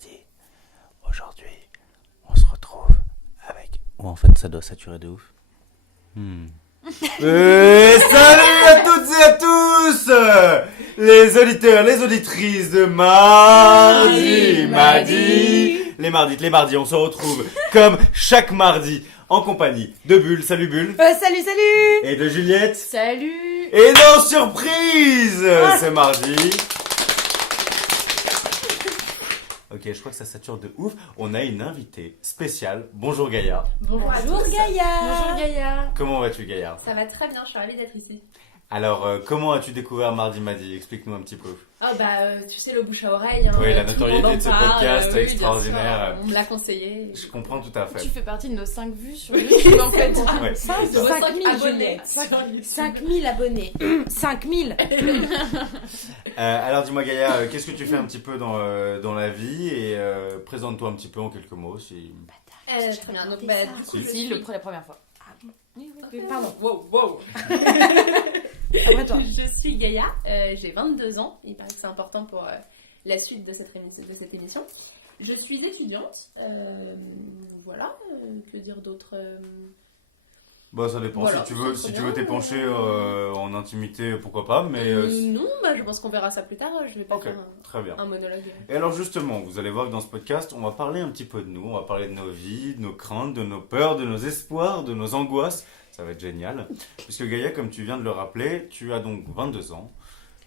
Madi. Aujourd'hui, on se retrouve avec... Ou en fait, ça doit saturer de ouf. Et salut à toutes et à tous, les auditeurs, les auditrices de Mardi Madi. Les mardis, on se retrouve comme chaque mardi en compagnie de Bulle. Salut Bulle. Salut. Et de Juliette. Salut. Et non, surprise, c'est mardi. Ok, je crois que ça sature de ouf. On a une invitée spéciale. Bonjour Gaïa. Bonjour Gaïa. Comment vas-tu Gaïa? Ça va très bien, je suis ravie d'être ici. Alors, comment as-tu découvert Mardi Madi? Explique-nous un petit peu. Tu sais, le bouche à oreille. Hein, Oui, la tout le monde notoriété en de ce parle, podcast oui, extraordinaire. bien sûr, on me l'a conseillé. Je comprends tout à fait. Tu fais partie de nos 5 vues sur YouTube en fait. Ouais. 5 000 Juliette. 5 000 abonnés. 5 000. Alors dis-moi Gaïa, qu'est-ce que tu fais un petit peu dans la vie et présente-toi un petit peu en quelques mots si... Très bien, donc du coup, je Si, suis... la première fois. Pardon, wow. Après toi. Je suis Gaïa, j'ai 22 ans, il paraît que c'est important pour la suite de cette émission. Je suis étudiante, voilà, que dire d'autre Bah ça dépend, Voilà, si c'est tu veux bien. t'épancher en intimité, pourquoi pas, mais... Non, je pense qu'on verra ça plus tard, je vais pas Ok, faire très bien. un monologue. Et alors justement, vous allez voir que dans ce podcast, on va parler un petit peu de nous, on va parler de nos vies, de nos craintes, de nos peurs, de nos espoirs, de nos angoisses. Ça va être génial. Puisque Gaïa, comme tu viens de le rappeler, tu as donc 22 ans.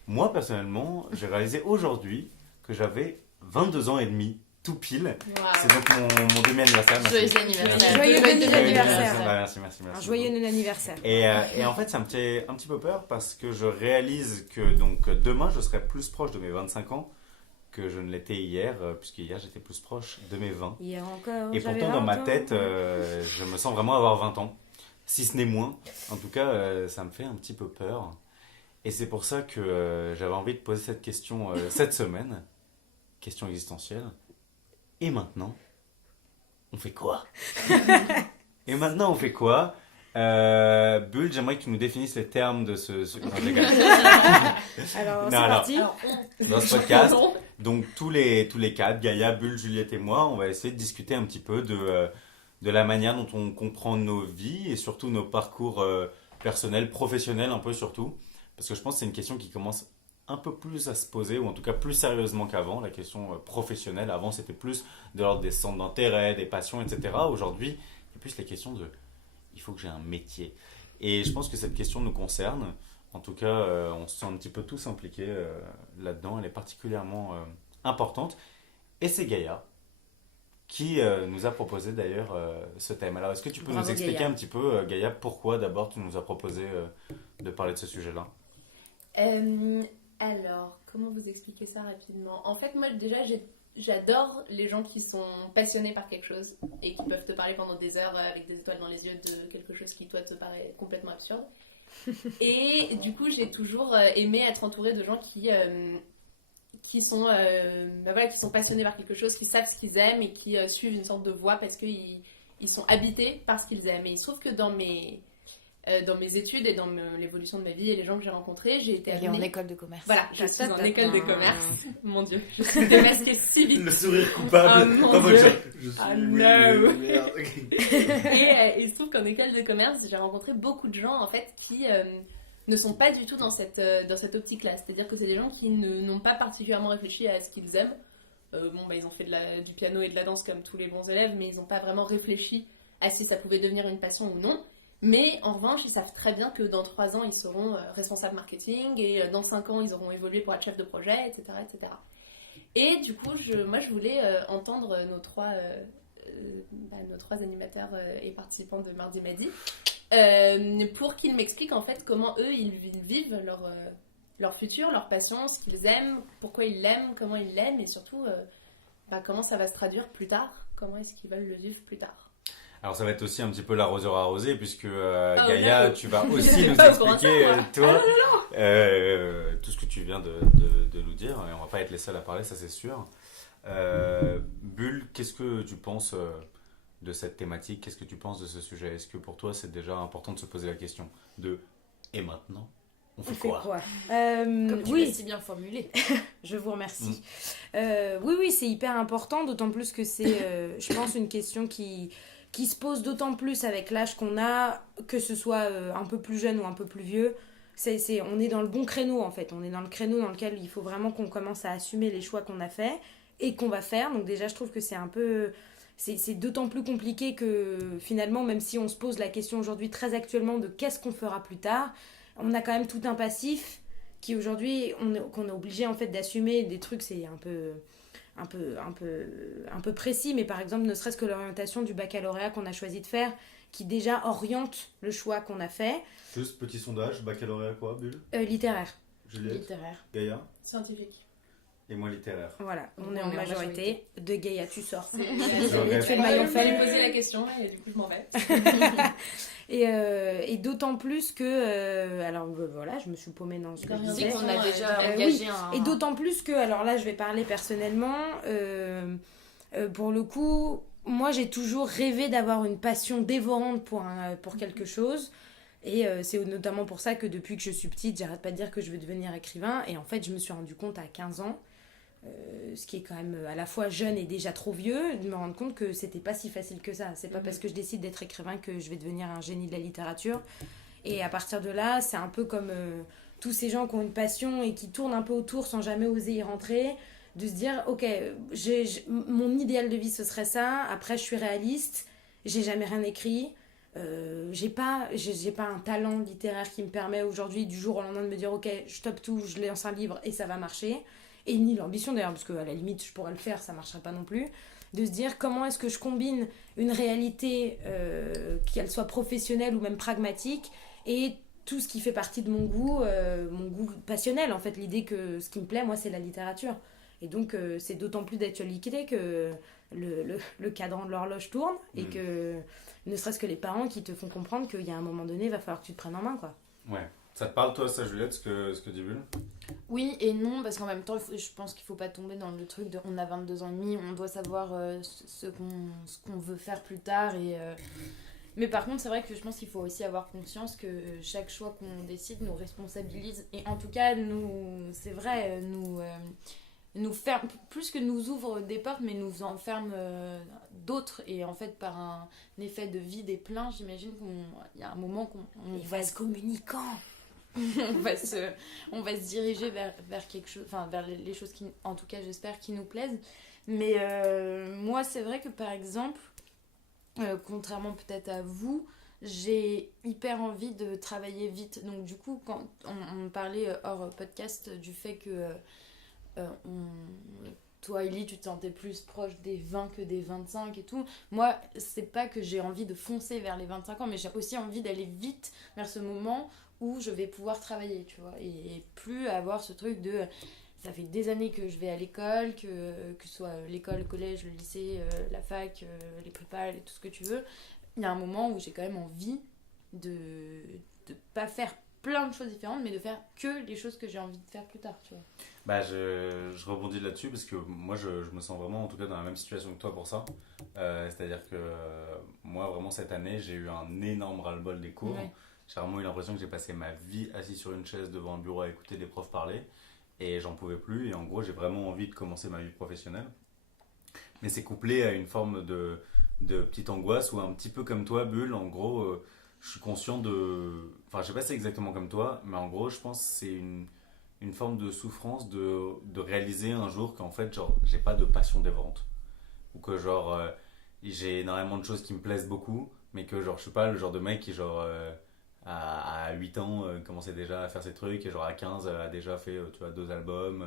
Moi, personnellement, j'ai réalisé aujourd'hui que j'avais 22 ans et demi, tout pile. Wow. C'est donc mon demi-anniversaire. Merci. Joyeux anniversaire. Joyeux anniversaire. Bah, merci. Un joyeux anniversaire. Et en fait, ça me fait un petit peu peur parce que je réalise que donc, demain, je serai plus proche de mes 25 ans que je ne l'étais hier, puisque hier, j'étais plus proche de mes 20. Hier encore. Et pourtant, dans ma tête, je me sens vraiment avoir 20 ans. Si ce n'est moins. En tout cas, ça me fait un petit peu peur. Et c'est pour ça que j'avais envie de poser cette question cette semaine. Question existentielle. Et maintenant, on fait quoi? Et maintenant, on fait quoi? Bulle, j'aimerais que tu nous définisses les termes de ce... Non, je rigole. Alors, Non, c'est alors. parti. Dans ce podcast, donc tous les quatre, Gaïa, Bulle, Juliette et moi, on va essayer de discuter un petit peu de la manière dont on comprend nos vies et surtout nos parcours personnels, professionnels un peu surtout. Parce que je pense que c'est une question qui commence un peu plus à se poser, ou en tout cas plus sérieusement qu'avant, la question professionnelle. Avant, c'était plus de l'ordre des centres d'intérêt, des passions, etc. Aujourd'hui, il y a plus les questions de « il faut que j'ai un métier ». Et je pense que cette question nous concerne. En tout cas, on se sent un petit peu tous impliqués là-dedans. Elle est particulièrement importante. Et c'est Gaïa qui nous a proposé d'ailleurs ce thème. Alors, est-ce que tu peux Bravo, nous expliquer Gaïa. un petit peu, Gaïa, pourquoi d'abord tu nous as proposé de parler de ce sujet-là? Alors, comment vous expliquer ça rapidement? En fait, moi déjà, j'adore les gens qui sont passionnés par quelque chose et qui peuvent te parler pendant des heures avec des étoiles dans les yeux de quelque chose qui, toi, te paraît complètement absurde. Et du coup, j'ai toujours aimé être entourée de gens qui sont passionnés par quelque chose, qui savent ce qu'ils aiment et qui suivent une sorte de voie parce qu'ils sont habités par ce qu'ils aiment. Et il se trouve que dans mes études et dans l'évolution de ma vie et les gens que j'ai rencontrés, j'ai été Elle est en amenée... école de commerce. Voilà, je suis en école de Ah. commerce. Mon Dieu, je suis démasquée si vite. Le sourire coupable. Oh mon Dieu. Je suis Ah, oui, no. oui, merde. Et il se trouve qu'en école de commerce, j'ai rencontré beaucoup de gens en fait qui ne sont pas du tout dans cette optique-là. C'est-à-dire que c'est des gens qui n'ont pas particulièrement réfléchi à ce qu'ils aiment. Ils ont fait du piano et de la danse comme tous les bons élèves, mais ils n'ont pas vraiment réfléchi à si ça pouvait devenir une passion ou non. Mais en revanche, ils savent très bien que dans 3 ans, ils seront responsables marketing et dans 5 ans, ils auront évolué pour être chef de projet, etc. etc. Et du coup, moi, je voulais entendre nos trois animateurs et participants de Mardi Madi pour qu'ils m'expliquent en fait comment eux, ils vivent leur futur, leur passion, ce qu'ils aiment, pourquoi ils l'aiment, comment ils l'aiment et surtout comment ça va se traduire plus tard, comment est-ce qu'ils veulent le vivre plus tard. Alors ça va être aussi un petit peu l'arroseur arrosé puisque Oh, Gaïa, no. tu vas aussi nous Pas au courant de expliquer ça, moi. toi tout ce que tu viens de nous dire et on va pas être les seuls à parler, ça c'est sûr. Bulle, qu'est-ce que tu penses de cette thématique? Qu'est-ce que tu penses de ce sujet? Est-ce que pour toi c'est déjà important de se poser la question de et maintenant? On On fait fait quoi? quoi Comme tu l'as Oui, si bien formulé. je vous remercie. Oui, c'est hyper important, d'autant plus que c'est, je pense, une question qui se pose d'autant plus avec l'âge qu'on a, que ce soit un peu plus jeune ou un peu plus vieux. On est dans le bon créneau, en fait. On est dans le créneau dans lequel il faut vraiment qu'on commence à assumer les choix qu'on a faits et qu'on va faire. Donc déjà, je trouve que c'est un peu... C'est d'autant plus compliqué que finalement, même si on se pose la question aujourd'hui très actuellement de qu'est-ce qu'on fera plus tard, on a quand même tout un passif qui aujourd'hui, qu'on est obligé en fait d'assumer des trucs, c'est un peu précis, mais par exemple, ne serait-ce que l'orientation du baccalauréat qu'on a choisi de faire, qui déjà oriente le choix qu'on a fait, Juste petit sondage, baccalauréat quoi, Bulle? littéraire. Juliette? Littéraire. Gaïa? Scientifique. Et moi littéraire. Voilà, on On est en est en majorité. De Gaïa, tu sors. Tu fais le maillon fallait faible. poser la question et du coup je m'en vais. Et d'autant plus que, alors voilà, je me suis paumée dans ce que je Rien disais. dit On a déjà oui. engagé un... Et d'autant plus que, alors là, je vais parler personnellement, pour le coup, moi j'ai toujours rêvé d'avoir une passion dévorante pour quelque chose. Et c'est notamment pour ça que depuis que je suis petite, j'arrête pas de dire que je veux devenir écrivain. Et en fait, je me suis rendu compte à 15 ans, ce qui est quand même à la fois jeune et déjà trop vieux, de me rendre compte que c'était pas si facile que ça. C'est pas parce que je décide d'être écrivain que je vais devenir un génie de la littérature. Et à partir de là, c'est un peu comme tous ces gens qui ont une passion et qui tournent un peu autour sans jamais oser y rentrer, de se dire, ok, mon idéal de vie ce serait ça, après je suis réaliste, j'ai jamais rien écrit, j'ai pas un talent littéraire qui me permet aujourd'hui du jour au lendemain de me dire ok, je stoppe tout, je lance un livre et ça va marcher, et ni l'ambition d'ailleurs, parce qu'à la limite je pourrais le faire, ça marcherait pas non plus, de se dire comment est-ce que je combine une réalité, qu'elle soit professionnelle ou même pragmatique, et tout ce qui fait partie de mon goût passionnel, en fait, l'idée que ce qui me plaît moi c'est la littérature. Et donc c'est d'autant plus d'actualité que le cadran de l'horloge tourne, et que ne serait-ce que les parents qui te font comprendre qu'il y a un moment donné, il va falloir que tu te prennes en main, quoi. Ouais. Ça te parle toi ça Juliette, ce que dit Bulle? Oui et non, parce qu'en même temps, je pense qu'il faut pas tomber dans le truc de on a 22 ans et demi, on doit savoir ce qu'on veut faire plus tard. Mais par contre, c'est vrai que je pense qu'il faut aussi avoir conscience que chaque choix qu'on décide nous responsabilise. Et en tout cas, c'est vrai, nous ferme, plus que nous ouvre des portes, mais nous enferme d'autres. Et en fait, par un effet de vide et plein, j'imagine qu'il y a un moment qu'on va se communicant. on va se diriger vers quelque chose, enfin vers les choses qui, en tout cas j'espère, qui nous plaisent. Mais moi c'est vrai que par exemple, contrairement peut-être à vous, j'ai hyper envie de travailler vite. Donc du coup quand on parlait hors podcast du fait que toi Ellie tu te sentais plus proche des 20 que des 25 et tout, moi c'est pas que j'ai envie de foncer vers les 25 ans, mais j'ai aussi envie d'aller vite vers ce moment où je vais pouvoir travailler, tu vois, et plus avoir ce truc de ça fait des années que je vais à l'école, que ce soit l'école, le collège, le lycée, la fac, les prépas, et tout ce que tu veux. Il y a un moment où j'ai quand même envie de pas faire plein de choses différentes, mais de faire que les choses que j'ai envie de faire plus tard, tu vois. Bah, je rebondis là-dessus parce que moi je me sens vraiment en tout cas dans la même situation que toi pour ça. C'est-à-dire que moi vraiment cette année j'ai eu un énorme ras-le-bol des cours. Ouais. J'ai vraiment eu l'impression que j'ai passé ma vie assis sur une chaise devant un bureau à écouter des profs parler et j'en pouvais plus, et en gros j'ai vraiment envie de commencer ma vie professionnelle. Mais c'est couplé à une forme de petite angoisse où un petit peu comme toi Bulle, en gros je suis conscient de... Enfin je sais pas si c'est exactement comme toi, mais en gros je pense que c'est une forme de souffrance de réaliser un jour qu'en fait genre j'ai pas de passion dévorante, ou que genre j'ai énormément de choses qui me plaisent beaucoup, mais que genre je suis pas le genre de mec qui genre à 8 ans commençait déjà à faire ses trucs, et genre à 15 a déjà fait tu vois 2 albums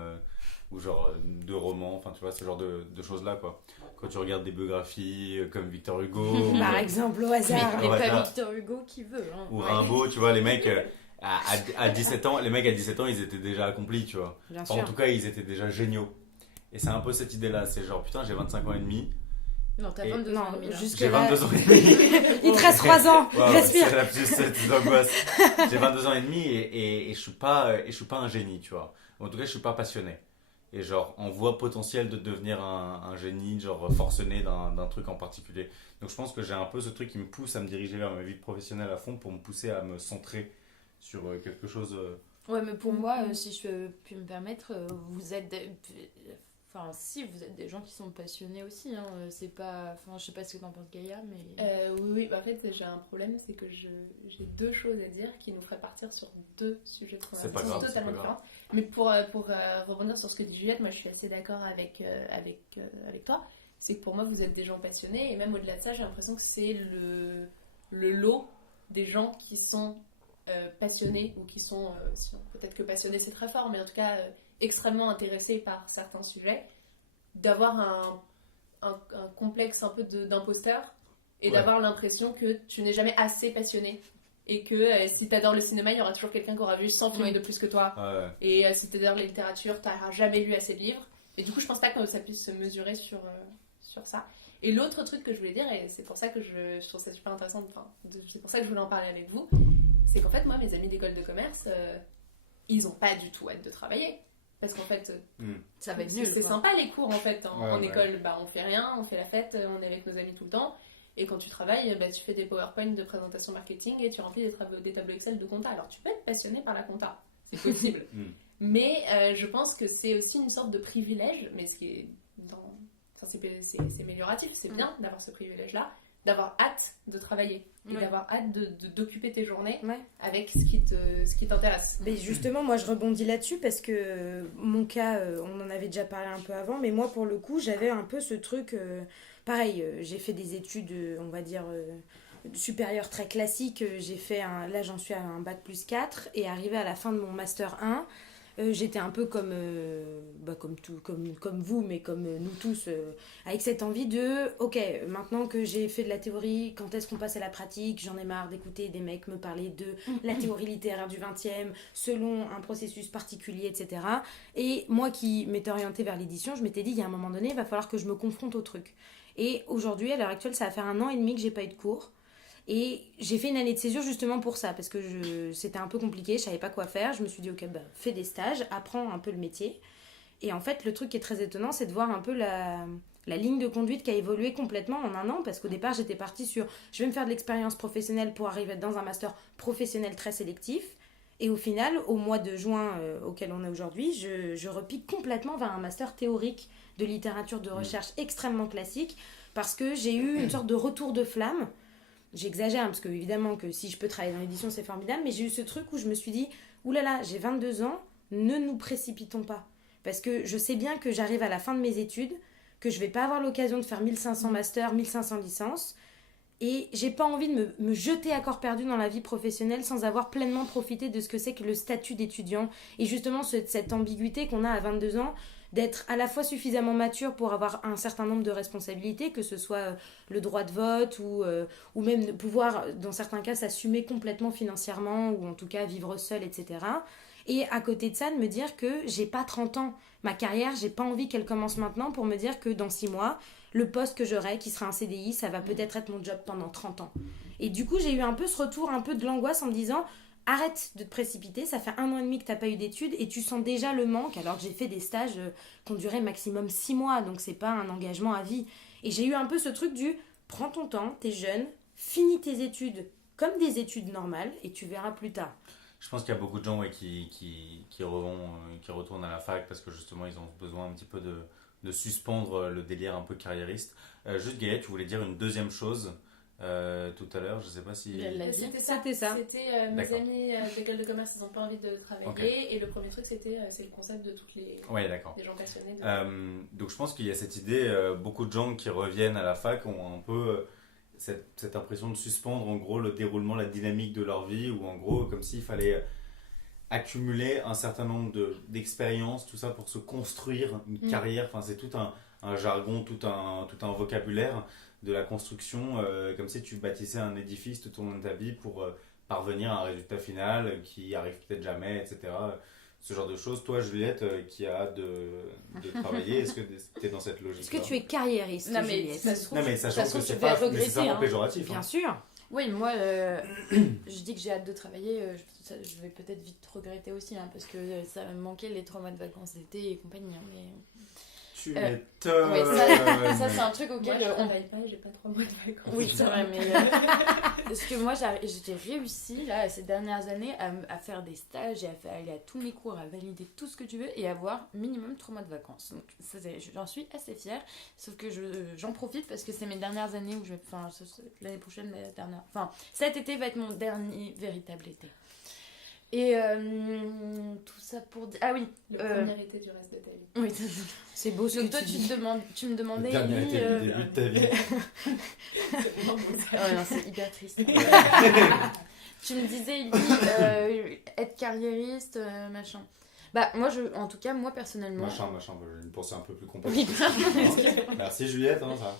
ou genre 2 romans, enfin tu vois ce genre de choses là quoi. Quand tu regardes des biographies comme Victor Hugo Par exemple, au hasard. Mais ouais, pas là. Victor Hugo qui veut, hein. ou Rimbaud, tu vois les mecs à 17 ans, les mecs à 17 ans ils étaient déjà accomplis, tu vois. Bien Enfin, sûr. en tout cas ils étaient déjà géniaux, et c'est un peu cette idée là, c'est genre putain j'ai 25 ans et demi. Non, t'as Et- 22 Non, ans et demi, là. juste- J'ai là- 22 ans et demi. Il te reste 3 ans, Waouh, respire. c'est la plus cette angoisse. J'ai 22 ans et demi et je suis pas un génie, tu vois. En tout cas, je suis pas passionné. Et genre, en voie potentielle de devenir un génie, genre forcené d'un truc en particulier. Donc je pense que j'ai un peu ce truc qui me pousse à me diriger vers ma vie professionnelle à fond, pour me pousser à me centrer sur quelque chose Ouais, mais pour moi, si je puis me permettre, vous êtes... Enfin, si, vous êtes des gens qui sont passionnés aussi, hein. C'est pas... Enfin, je sais pas ce que t'en penses, Gaïa, mais... Oui, en fait, j'ai un problème, c'est que j'ai deux choses à dire qui nous feraient partir sur deux sujets de C'est pas conversation grave, totalement c'est pas grave. différents. Mais pour rebondir sur ce que dit Juliette, moi je suis assez d'accord avec toi. C'est que pour moi, vous êtes des gens passionnés, et même au-delà de ça, j'ai l'impression que c'est le lot des gens qui sont passionnés, ou qui sont, peut-être que passionnés c'est très fort, mais en tout cas extrêmement intéressés par certains sujets, d'avoir un complexe un peu d'imposteur, et d'avoir l'impression que tu n'es jamais assez passionné. Et que si t'adores le cinéma, il y aura toujours quelqu'un qui aura vu 100 films de plus que toi. Ouais. Et si t'adores la littérature, t'auras jamais lu assez de livres. Et du coup, je pense pas que ça puisse se mesurer sur ça. Et l'autre truc que je voulais dire, et c'est pour ça que je trouve ça super intéressant, c'est pour ça que je voulais en parler avec vous, c'est qu'en fait, moi, mes amis d'école de commerce, ils ont pas du tout hâte de travailler. Parce qu'en fait, ça va être nul. C'est sympa les cours en fait. En Ouais. école, bah, on fait rien, on fait la fête, on est avec nos amis tout le temps. Et quand tu travailles, bah, tu fais des PowerPoint de présentation marketing et tu remplis des tableaux Excel de compta. Alors tu peux être passionné par la compta, c'est possible. Mais je pense que c'est aussi une sorte de privilège, mais ce qui est c'est amélioratif, c'est bien d'avoir ce privilège-là, d'avoir hâte de travailler et d'avoir hâte d'occuper tes journées avec ce qui t'intéresse. Mais justement, moi je rebondis là-dessus parce que mon cas, on en avait déjà parlé un peu avant, mais moi pour le coup, j'avais un peu ce truc, pareil, j'ai fait des études, on va dire, supérieures très classiques, là j'en suis à un bac plus 4, et arrivé à la fin de mon master 1, j'étais un peu comme vous, mais comme nous tous, avec cette envie de ok, maintenant que j'ai fait de la théorie, quand est-ce qu'on passe à la pratique? J'en ai marre d'écouter des mecs me parler de la théorie littéraire du 20e selon un processus particulier, etc. Et moi qui m'étais orientée vers l'édition, je m'étais dit il y a un moment donné, il va falloir que je me confronte au truc. Et aujourd'hui, à l'heure actuelle, ça va faire 1 an et demi que j'ai pas eu de cours. Et j'ai fait une année de césure justement pour ça, parce que c'était un peu compliqué, je savais pas quoi faire. Je me suis dit, ok, fais des stages, apprends un peu le métier. Et en fait, le truc qui est très étonnant, c'est de voir un peu la ligne de conduite qui a évolué complètement en 1 an, parce qu'au départ, j'étais partie sur, je vais me faire de l'expérience professionnelle pour arriver dans un master professionnel très sélectif. Et au final, au mois de juin auquel on est aujourd'hui, je repique complètement vers un master théorique de littérature de recherche extrêmement classique, parce que j'ai eu une sorte de retour de flamme. J'exagère, parce que évidemment que si je peux travailler dans l'édition, c'est formidable, mais j'ai eu ce truc où je me suis dit, oulala, j'ai 22 ans, ne nous précipitons pas. Parce que je sais bien que j'arrive à la fin de mes études, que je vais pas avoir l'occasion de faire 1500 masters, 1500 licences, et j'ai pas envie de me jeter à corps perdu dans la vie professionnelle sans avoir pleinement profité de ce que c'est que le statut d'étudiant, et justement cette ambiguïté qu'on a à 22 ans, d'être à la fois suffisamment mature pour avoir un certain nombre de responsabilités, que ce soit le droit de vote ou même de pouvoir, dans certains cas, s'assumer complètement financièrement ou en tout cas vivre seul, etc. Et à côté de ça, de me dire que j'ai pas 30 ans. Ma carrière, j'ai pas envie qu'elle commence maintenant pour me dire que dans 6 mois, le poste que j'aurai, qui sera un CDI, ça va peut-être être mon job pendant 30 ans. Et du coup, j'ai eu un peu ce retour, un peu de l'angoisse en me disant... Arrête de te précipiter, ça fait 1 an et demi que t'as pas eu d'études et tu sens déjà le manque, alors que j'ai fait des stages qui ont duré maximum 6 mois, donc c'est pas un engagement à vie. Et j'ai eu un peu ce truc du prends ton temps, t'es jeune, finis tes études comme des études normales et tu verras plus tard. Je pense qu'il y a beaucoup de gens qui retournent à la fac parce que justement ils ont besoin un petit peu de suspendre le délire un peu carriériste. Juste Gaëlle, tu voulais dire une deuxième chose tout à l'heure, je sais pas si... C'était ça. Mes D'accord. amis d'école de commerce, ils n'ont pas envie de travailler. Ok. Et le premier truc, c'est le concept de toutes les des gens passionnés. Donc je pense qu'il y a cette idée, beaucoup de gens qui reviennent à la fac ont un peu cette impression de suspendre en gros le déroulement, la dynamique de leur vie, ou en gros comme s'il fallait accumuler un certain nombre d'expériences, tout ça pour se construire une carrière. Enfin, c'est tout un jargon, tout un vocabulaire de la construction, comme si tu bâtissais un édifice tout au long de ta vie pour parvenir à un résultat final qui arrive peut-être jamais, etc. Ce genre de choses. Toi, Juliette, qui a hâte de travailler, est-ce que tu es dans cette logique? Est-ce que tu es carriériste, Non, mais Juliette? ça se trouve, Non, mais sachant que tu c'est vas pas regretter, nécessairement hein. péjoratif. Bien hein. sûr. Oui, moi, je dis que j'ai hâte de travailler. Je vais peut-être vite regretter aussi, hein, parce que ça va me manquer les 3 mois de vacances d'été et compagnie. Hein, mais... Tu m'étonnes. Ouais, ça c'est un truc Moi, auquel je travaille pas, j'ai pas 3 mois de vacances. Oui, c'est vrai, mais Parce que moi, j'ai réussi, là, ces dernières années, à faire des stages et à aller à tous mes cours, à valider tout ce que tu veux et avoir minimum 3 mois de vacances. Donc, j'en suis assez fière. Sauf que j'en profite parce que c'est mes dernières années où je vais... Enfin, l'année prochaine, cet été va être mon dernier véritable été. Et tout ça pour dire... Ah oui. Le premier été du reste de ta vie. Oui, C'est beau ce donc que toi, tu dis. tu me demandais... Le dernier été du début de ta vie. Ouais, non, c'est hyper triste. Tu me disais, Ellie, être carriériste, machin. Bah, en tout cas, moi personnellement. Machin, j'ai une pensée un peu plus complexe. Oui, Merci Juliette, ça.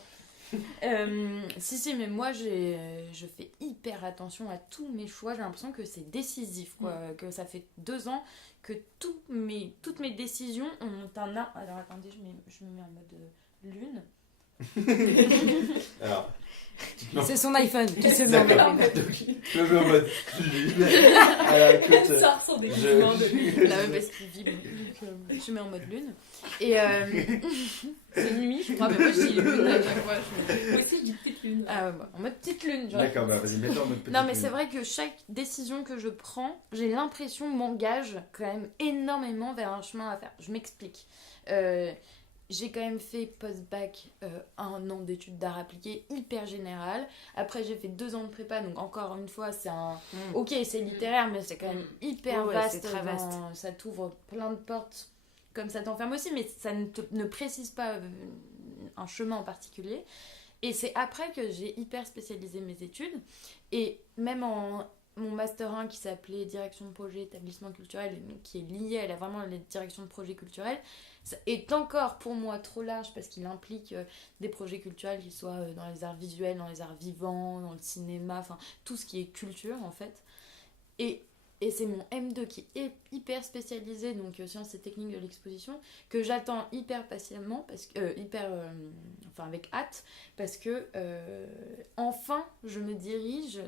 si, mais moi, je fais hyper attention à tous mes choix. J'ai l'impression que c'est décisif, quoi. Que ça fait 2 ans que toutes mes décisions ont un... Alors, attendez, je me mets en mode lune. Alors, C'est son iPhone qui se met en D'accord. mode. je me mets en mode lune. Alors écoute, Elle sort son déguisement de lui. Là, même parce qu'il vibre. Donc, je mets en mode lune. Et c'est nuit, je crois, mais moi, je dis lune à chaque fois. Moi aussi, je dis petite lune. Ah ouais, en mode petite lune, genre. D'accord, bah vas-y, mets-toi en mode petite Non, mais lune. c'est vrai que chaque décision que je prends, j'ai l'impression m'engage quand même énormément vers un chemin à faire. Je m'explique. J'ai quand même fait post-bac 1 an d'études d'art appliqué hyper général. Après, j'ai fait 2 ans de prépa, donc encore une fois, c'est un... Ok, c'est littéraire, mais c'est quand même hyper Ouais, vaste. c'est très vaste. Ça t'ouvre plein de portes, comme ça t'enferme aussi, mais ça ne précise pas un chemin en particulier. Et c'est après que j'ai hyper spécialisé mes études. Et même en mon master 1 qui s'appelait direction de projet établissement culturel, qui est lié à vraiment la direction de projet culturel, ça est encore pour moi trop large parce qu'il implique des projets culturels qui soient dans les arts visuels, dans les arts vivants, dans le cinéma, enfin tout ce qui est culture en fait. Et c'est mon M2 qui est hyper spécialisé, donc sciences et techniques de l'exposition, que j'attends hyper patiemment, parce que, avec hâte, parce que enfin je me dirige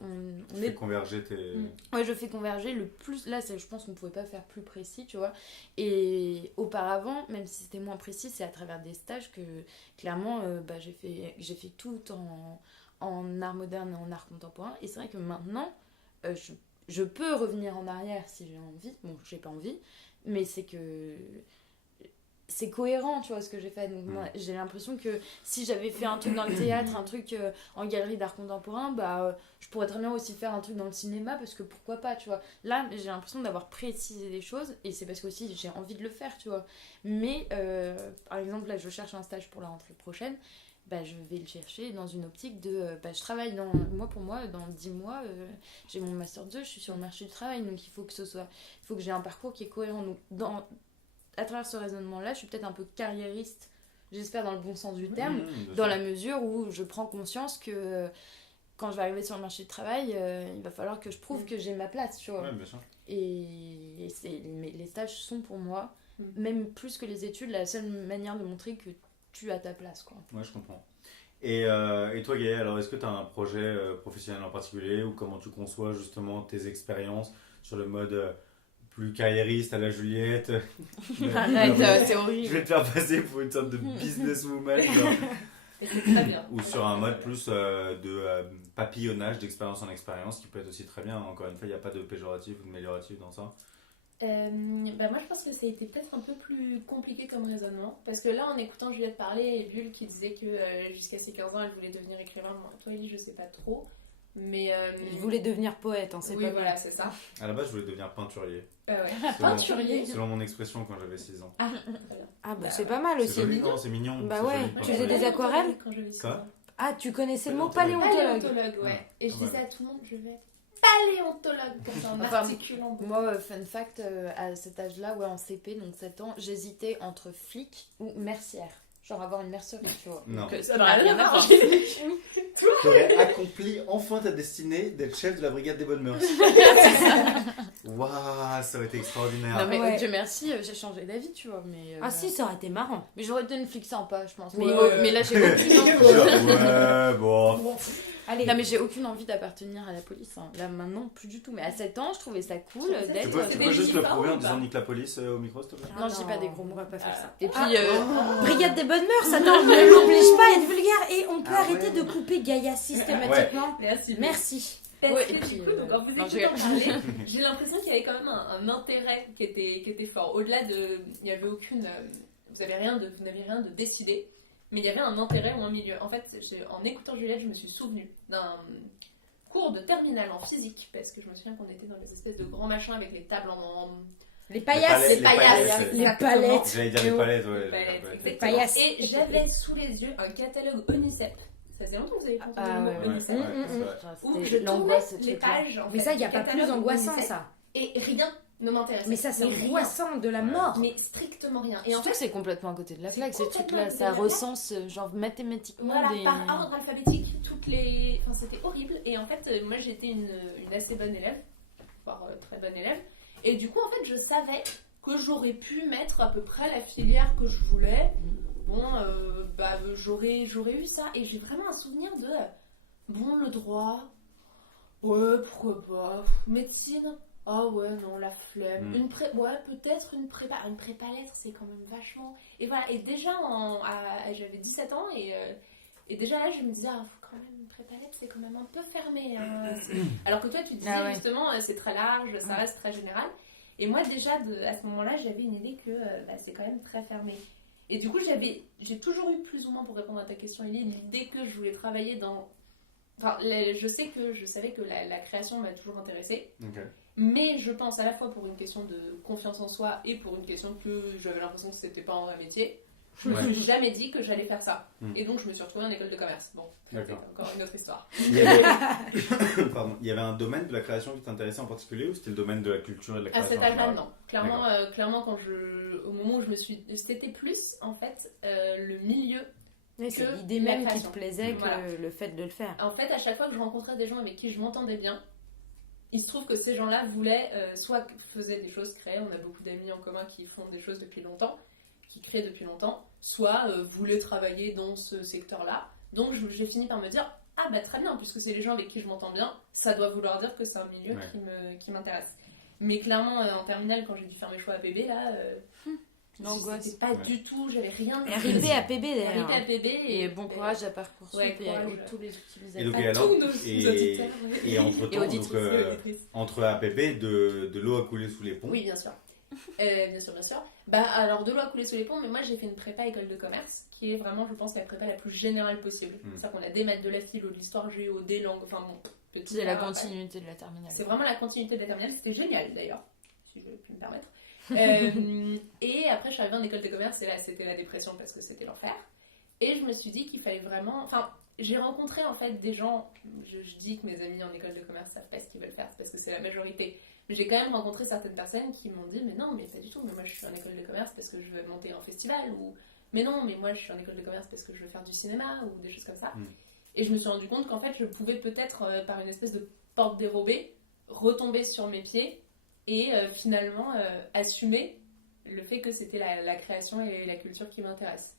on Tu fais converger tes... Ouais, je fais converger le plus. Là, je pense qu'on ne pouvait pas faire plus précis, tu vois. Et auparavant, même si c'était moins précis, c'est à travers des stages que clairement, j'ai fait tout en art moderne et en art contemporain. Et c'est vrai que maintenant, je peux revenir en arrière si j'ai envie. Bon, j'ai pas envie, mais c'est que c'est cohérent, tu vois, ce que j'ai fait. Donc, moi, j'ai l'impression que si j'avais fait un truc dans le théâtre, un truc en galerie d'art contemporain, je pourrais très bien aussi faire un truc dans le cinéma, parce que pourquoi pas, tu vois. Là, j'ai l'impression d'avoir précisé des choses, et c'est parce que aussi j'ai envie de le faire, tu vois. Mais, par exemple, là, je cherche un stage pour la rentrée prochaine, je vais le chercher dans une optique de... je travaille dans 10 mois, j'ai mon master 2, je suis sur le marché du travail, donc il faut que j'ai un parcours qui est cohérent. Donc, à travers ce raisonnement-là, je suis peut-être un peu carriériste, j'espère dans le bon sens du terme, dans la mesure où je prends conscience que quand je vais arriver sur le marché du travail, il va falloir que je prouve que j'ai ma place, tu vois. Ouais, bien sûr. Et les stages sont pour moi, même plus que les études, la seule manière de montrer que tu as ta place, quoi. Ouais, je comprends. Et toi, Gaëlle, alors est-ce que tu as un projet professionnel en particulier, ou comment tu conçois justement tes expériences sur le mode plus carriériste à la Juliette? Arrête, c'est Je horrible. vais te faire passer pour une sorte de businesswoman, genre. Et c'est très bien. Ou sur un mode plus de papillonnage d'expérience en expérience, qui peut être aussi très bien. Encore une fois, il n'y a pas de péjoratif ou de amélioratif dans ça. Moi je pense que ça a été peut-être un peu plus compliqué comme raisonnement, parce que là en écoutant Juliette parler et Bulle qui disait que jusqu'à ses 15 ans elle voulait devenir écrivain, toi Ellie je sais pas trop, mais Il voulait devenir poète, hein, c'est oui pas voilà c'est ça. À la base, je voulais devenir peinturier. Ouais. Peinturier. Selon mon expression quand j'avais 6 ans. Ah, très bien. Ah c'est pas mal C'est aussi. joli, non? C'est mignon. Bah c'est ouais, joli, tu faisais peinturier. des aquarelles Quand j'avais 6 Quoi ans. Ah, tu connaissais le mot Paléontologue. paléontologue. Ouais. Ah, Et je pas disais mal. à tout le monde je vais être paléontologue comme ça en Enfin, articulant. Moi, fun fact, à cet âge-là, en CP, donc 7 ans, j'hésitais entre flic ou mercière. Genre avoir une mercerie, tu vois. Non. Donc, Ça n'a rien à voir. Tu aurais accompli enfin ta destinée d'être chef de la brigade des bonnes mœurs. Waouh, ça aurait été extraordinaire. Non mais Ouais. Dieu merci, j'ai changé d'avis, tu vois. Mais, Ah si, ça aurait été marrant. Mais j'aurais été une flic sympa, je pense. Ouais. Mais là, j'ai aucune envie. Ouais, bon. Allez. Non mais j'ai aucune envie d'appartenir à la police. Hein. Là maintenant, plus du tout. Mais à 7 ans, je trouvais ça cool Tu Tu d'être... peux, tu peux juste le militants prouver en ou pas disant nique la police au micro, s'il te plaît? Non, je dis pas des gros mots. On va pas faire ça. Et puis... Brigade des bonnes mœurs, attends, ne l'oblige pas à être vulgaire. Et on peut Ah arrêter ouais. de couper Gaïa Gaïa systématiquement. Merci. Merci. Parce Ouais, que et puis, du coup, donc, en vous non, écoutant parler, j'ai l'impression qu'il y avait quand même un intérêt qui était fort. Au-delà de, il n'y avait aucune, vous n'avez rien de décidé, mais il y avait un intérêt ou un milieu. En fait, en écoutant Juliette, je me suis souvenue d'un cours de terminale en physique, parce que je me souviens qu'on était dans des espèces de grands machins avec les tables en... Les paillasses. Les paillasses. Les exactement. palettes. J'allais dire les palettes, ouais. Les palettes, exactement. paillasses. Et j'avais sous les yeux un catalogue Onicep. Ça faisait longtemps que vous avez entendu le mot ouais. Onicep. c'est vrai. Où C'était je tournais l'angoisse, ce les truc-là. pages. En Mais fait, ça, il n'y a du pas plus catalogue angoissant, Onicep, ça. Et rien ne m'intéressait. Mais ça, c'est Mais rien. angoissant de la mort. Mais strictement rien. Et en Surtout fait, que c'est complètement à côté de la c'est plaque, ces complètement trucs-là. à côté Ça de la plaque. recense, genre mathématiquement, voilà, des... par ordre alphabétique, toutes les... Enfin, c'était horrible. Et en fait, moi, j'étais une assez bonne élève, voire très bonne élève. Et du coup, en fait, je savais que j'aurais pu mettre à peu près la filière que je voulais. Bon, j'aurais eu ça. Et j'ai vraiment un souvenir de... Bon, le droit... Ouais, pourquoi pas. Médecine... Ah ouais, non, la flemme. Ouais, peut-être une prépa. Une prépa lettres, c'est quand même vachement... Et voilà, et déjà, j'avais 17 ans, et déjà là, je me disais, ah, faut quand même, une prépa lettres, c'est quand même un peu fermé. Hein. Alors que toi, tu disais, justement, c'est très large, ça reste très général. Et moi, déjà, à ce moment-là, j'avais une idée que c'est quand même très fermé. Et du coup, j'ai toujours eu plus ou moins, pour répondre à ta question, l'idée que je voulais travailler dans... Enfin, je savais que la création m'a toujours intéressée. Ok. Mais je pense à la fois pour une question de confiance en soi et pour une question que j'avais l'impression que c'était pas un vrai métier. Je me suis jamais dit que j'allais faire ça. Et donc je me suis retrouvée en école de commerce. Bon, c'est encore une autre histoire. Il y avait... Pardon. Il y avait un domaine de la création qui t'intéressait en particulier ou c'était le domaine de la culture et de la À création cet en âge-là, général? non. Clairement, au moment où je me suis... C'était plus, en fait, le milieu. Oui, c'est que l'idée la même qui te création. plaisait que Voilà. le fait de le faire. En fait, à chaque fois que je rencontrais des gens avec qui je m'entendais bien, il se trouve que ces gens-là voulaient, soit faisaient des choses, créaient, on a beaucoup d'amis en commun qui font des choses depuis longtemps, qui créent depuis longtemps, soit voulaient travailler dans ce secteur-là. Donc j'ai fini par me dire, ah bah très bien, puisque c'est les gens avec qui je m'entends bien, ça doit vouloir dire que c'est un milieu qui m'intéresse. Mais clairement, en terminale, quand j'ai dû faire mes choix à PB, là... L'angoisse. C'était pas du tout, j'avais rien de Arrivé à PB d'ailleurs. Arrivé à PB Et bon courage à Parcoursup Ouais, et à courage. tous les Et donc, utilisateurs. et alors, tous nos auditeurs. et entre-temps, auditrices, donc, entre APB, de l'eau a coulé sous les ponts. Oui, bien sûr. Bien sûr. Bah, alors, de l'eau a coulé sous les ponts, mais moi j'ai fait une prépa école de commerce, qui est vraiment, je pense, la prépa la plus générale possible. C'est-à-dire qu'on a des maths de la philo, de l'histoire géo, des langues, enfin bon, peut tout C'est la faire, continuité de la terminale. C'est vraiment la continuité de la terminale, c'était génial d'ailleurs, si je puis me permettre. Et après, je suis arrivée en école de commerce, et là c'était la dépression parce que c'était l'enfer. Et je me suis dit qu'il fallait vraiment. Enfin, j'ai rencontré en fait des gens, je dis que mes amis en école de commerce savent pas ce qu'ils veulent faire, c'est parce que c'est la majorité. Mais j'ai quand même rencontré certaines personnes qui m'ont dit, mais non, mais pas du tout, mais moi je suis en école de commerce parce que je veux monter un festival, ou mais non, mais moi je suis en école de commerce parce que je veux faire du cinéma, ou des choses comme ça. Et je me suis rendu compte qu'en fait, je pouvais peut-être, par une espèce de porte dérobée, retomber sur mes pieds et finalement assumer le fait que c'était la création et la culture qui m'intéressent.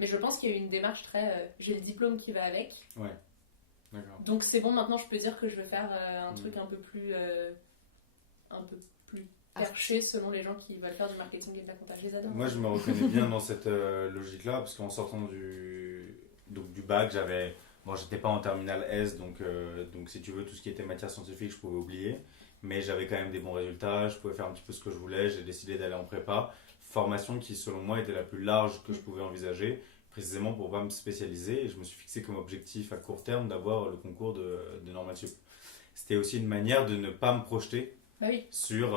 Mais je pense qu'il y a eu une démarche très... j'ai le diplôme qui va avec. Ouais, d'accord. Donc c'est bon, maintenant je peux dire que je veux faire un truc un peu plus perché selon les gens qui veulent faire du marketing et de la compta. Je les adore. Moi, je me reconnais bien dans cette logique-là, parce qu'en sortant du bac, j'étais pas en terminale S, donc si tu veux, tout ce qui était matière scientifique, je pouvais oublier. Mais j'avais quand même des bons résultats, je pouvais faire un petit peu ce que je voulais, j'ai décidé d'aller en prépa. Formation qui, selon moi, était la plus large que je pouvais envisager, précisément pour pas me spécialiser. Et je me suis fixé comme objectif à court terme d'avoir le concours de Normal Sup. C'était aussi une manière de ne pas me projeter sur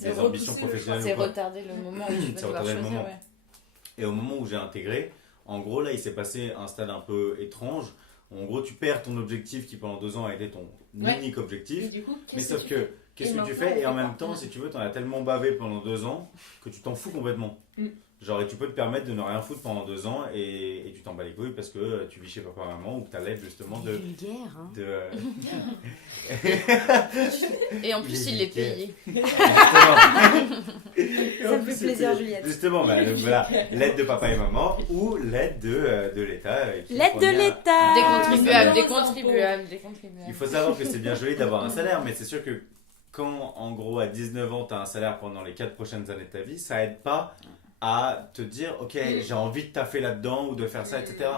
des ambitions professionnelles. C'est retarder le moment où tu vas devoir choisir. Ouais. Et au moment où j'ai intégré, en gros, là, il s'est passé un stade un peu étrange. En gros, tu perds ton objectif qui pendant 2 ans a été ton unique objectif. Et du coup, mais sauf que, qu'est-ce que tu fais? Et en même temps, si tu veux, t'en as tellement bavé pendant 2 ans que tu t'en fous complètement. Genre, et tu peux te permettre de ne rien foutre pendant 2 ans et tu t'en bats les couilles parce que tu vis chez papa et maman ou que t'as l'aide justement de. Vulgaire, hein. Et en plus, il les payé. Ça me fait plaisir, Juliette. Justement, voilà, l'aide de papa et maman ou l'aide de l'État. L'aide de l'État. Des contribuables. Il faut savoir que c'est bien joli d'avoir un salaire, mais c'est sûr que quand, en gros, à 19 ans, tu as un salaire pendant les 4 prochaines années de ta vie, ça aide pas à te dire, ok, j'ai envie de taffer là-dedans ou de faire ça, etc.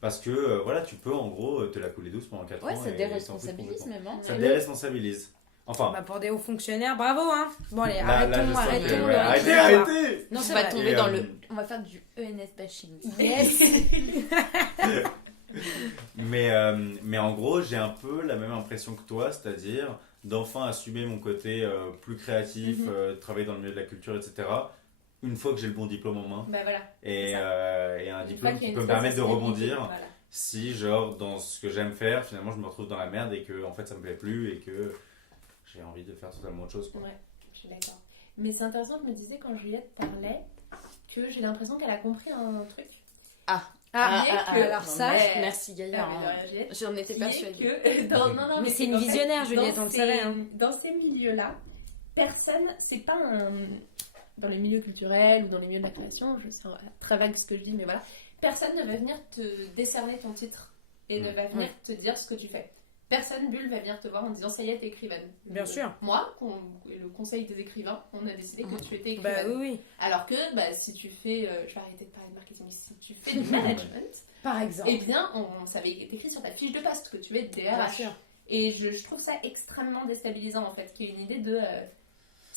Parce que voilà, tu peux en gros te la couler douce pendant 4 Ouais, ans. ça et déresponsabilise t'en fous même. Hein. complètement. Ça déresponsabilise. Enfin, Bah, pour des hauts fonctionnaires, bravo, hein. Bon, allez, là, je sens que- arrêtons. ouais, arrêtons. arrêtez. Non, On c'est va vrai. tomber Et, dans le... On va faire du ENS bashing. Yes. Mais en gros, j'ai un peu la même impression que toi, c'est-à-dire d'enfin assumer mon côté plus créatif, travailler dans le milieu de la culture, etc. Une fois que j'ai le bon diplôme en main Bah voilà. et, C'est ça. et un Une diplôme fois qu'il y qui a peut une me permettre de traçabilité, rebondir voilà. si, genre, dans ce que j'aime faire, finalement, je me retrouve dans la merde et que en fait, ça me plaît plus et que j'ai envie de faire totalement autre chose. Quoi. Ouais, je suis d'accord. Mais c'est intéressant, je me disais quand Juliette parlait que j'ai l'impression qu'elle a compris un truc. Alors ça, merci Gaïa. mais de rien, Juliette. J'en étais Qui est persuadée. que non, mais c'est une qu'en fait, visionnaire, Juliette, dans on le ces- savait. Hein. Dans ces milieux-là, personne, c'est pas un. Dans les milieux culturels ou dans les milieux de la création, je sais très vague ce que je dis, mais voilà, personne ne va venir te décerner ton titre et ne va venir te dire ce que tu fais. Personne, Bulle, va venir te voir en disant ça y est, t'es écrivaine. Bien sûr. Moi, et le conseil des écrivains, on a décidé que tu étais Bah écrivaine. oui. Alors que si tu fais, je vais arrêter de parler de marketing, si tu fais du management, Par exemple. eh bien, ça avait été écrit sur ta fiche de poste que tu es Bien DRH. sûr. Et je trouve ça extrêmement déstabilisant en fait, qu'il y ait une idée de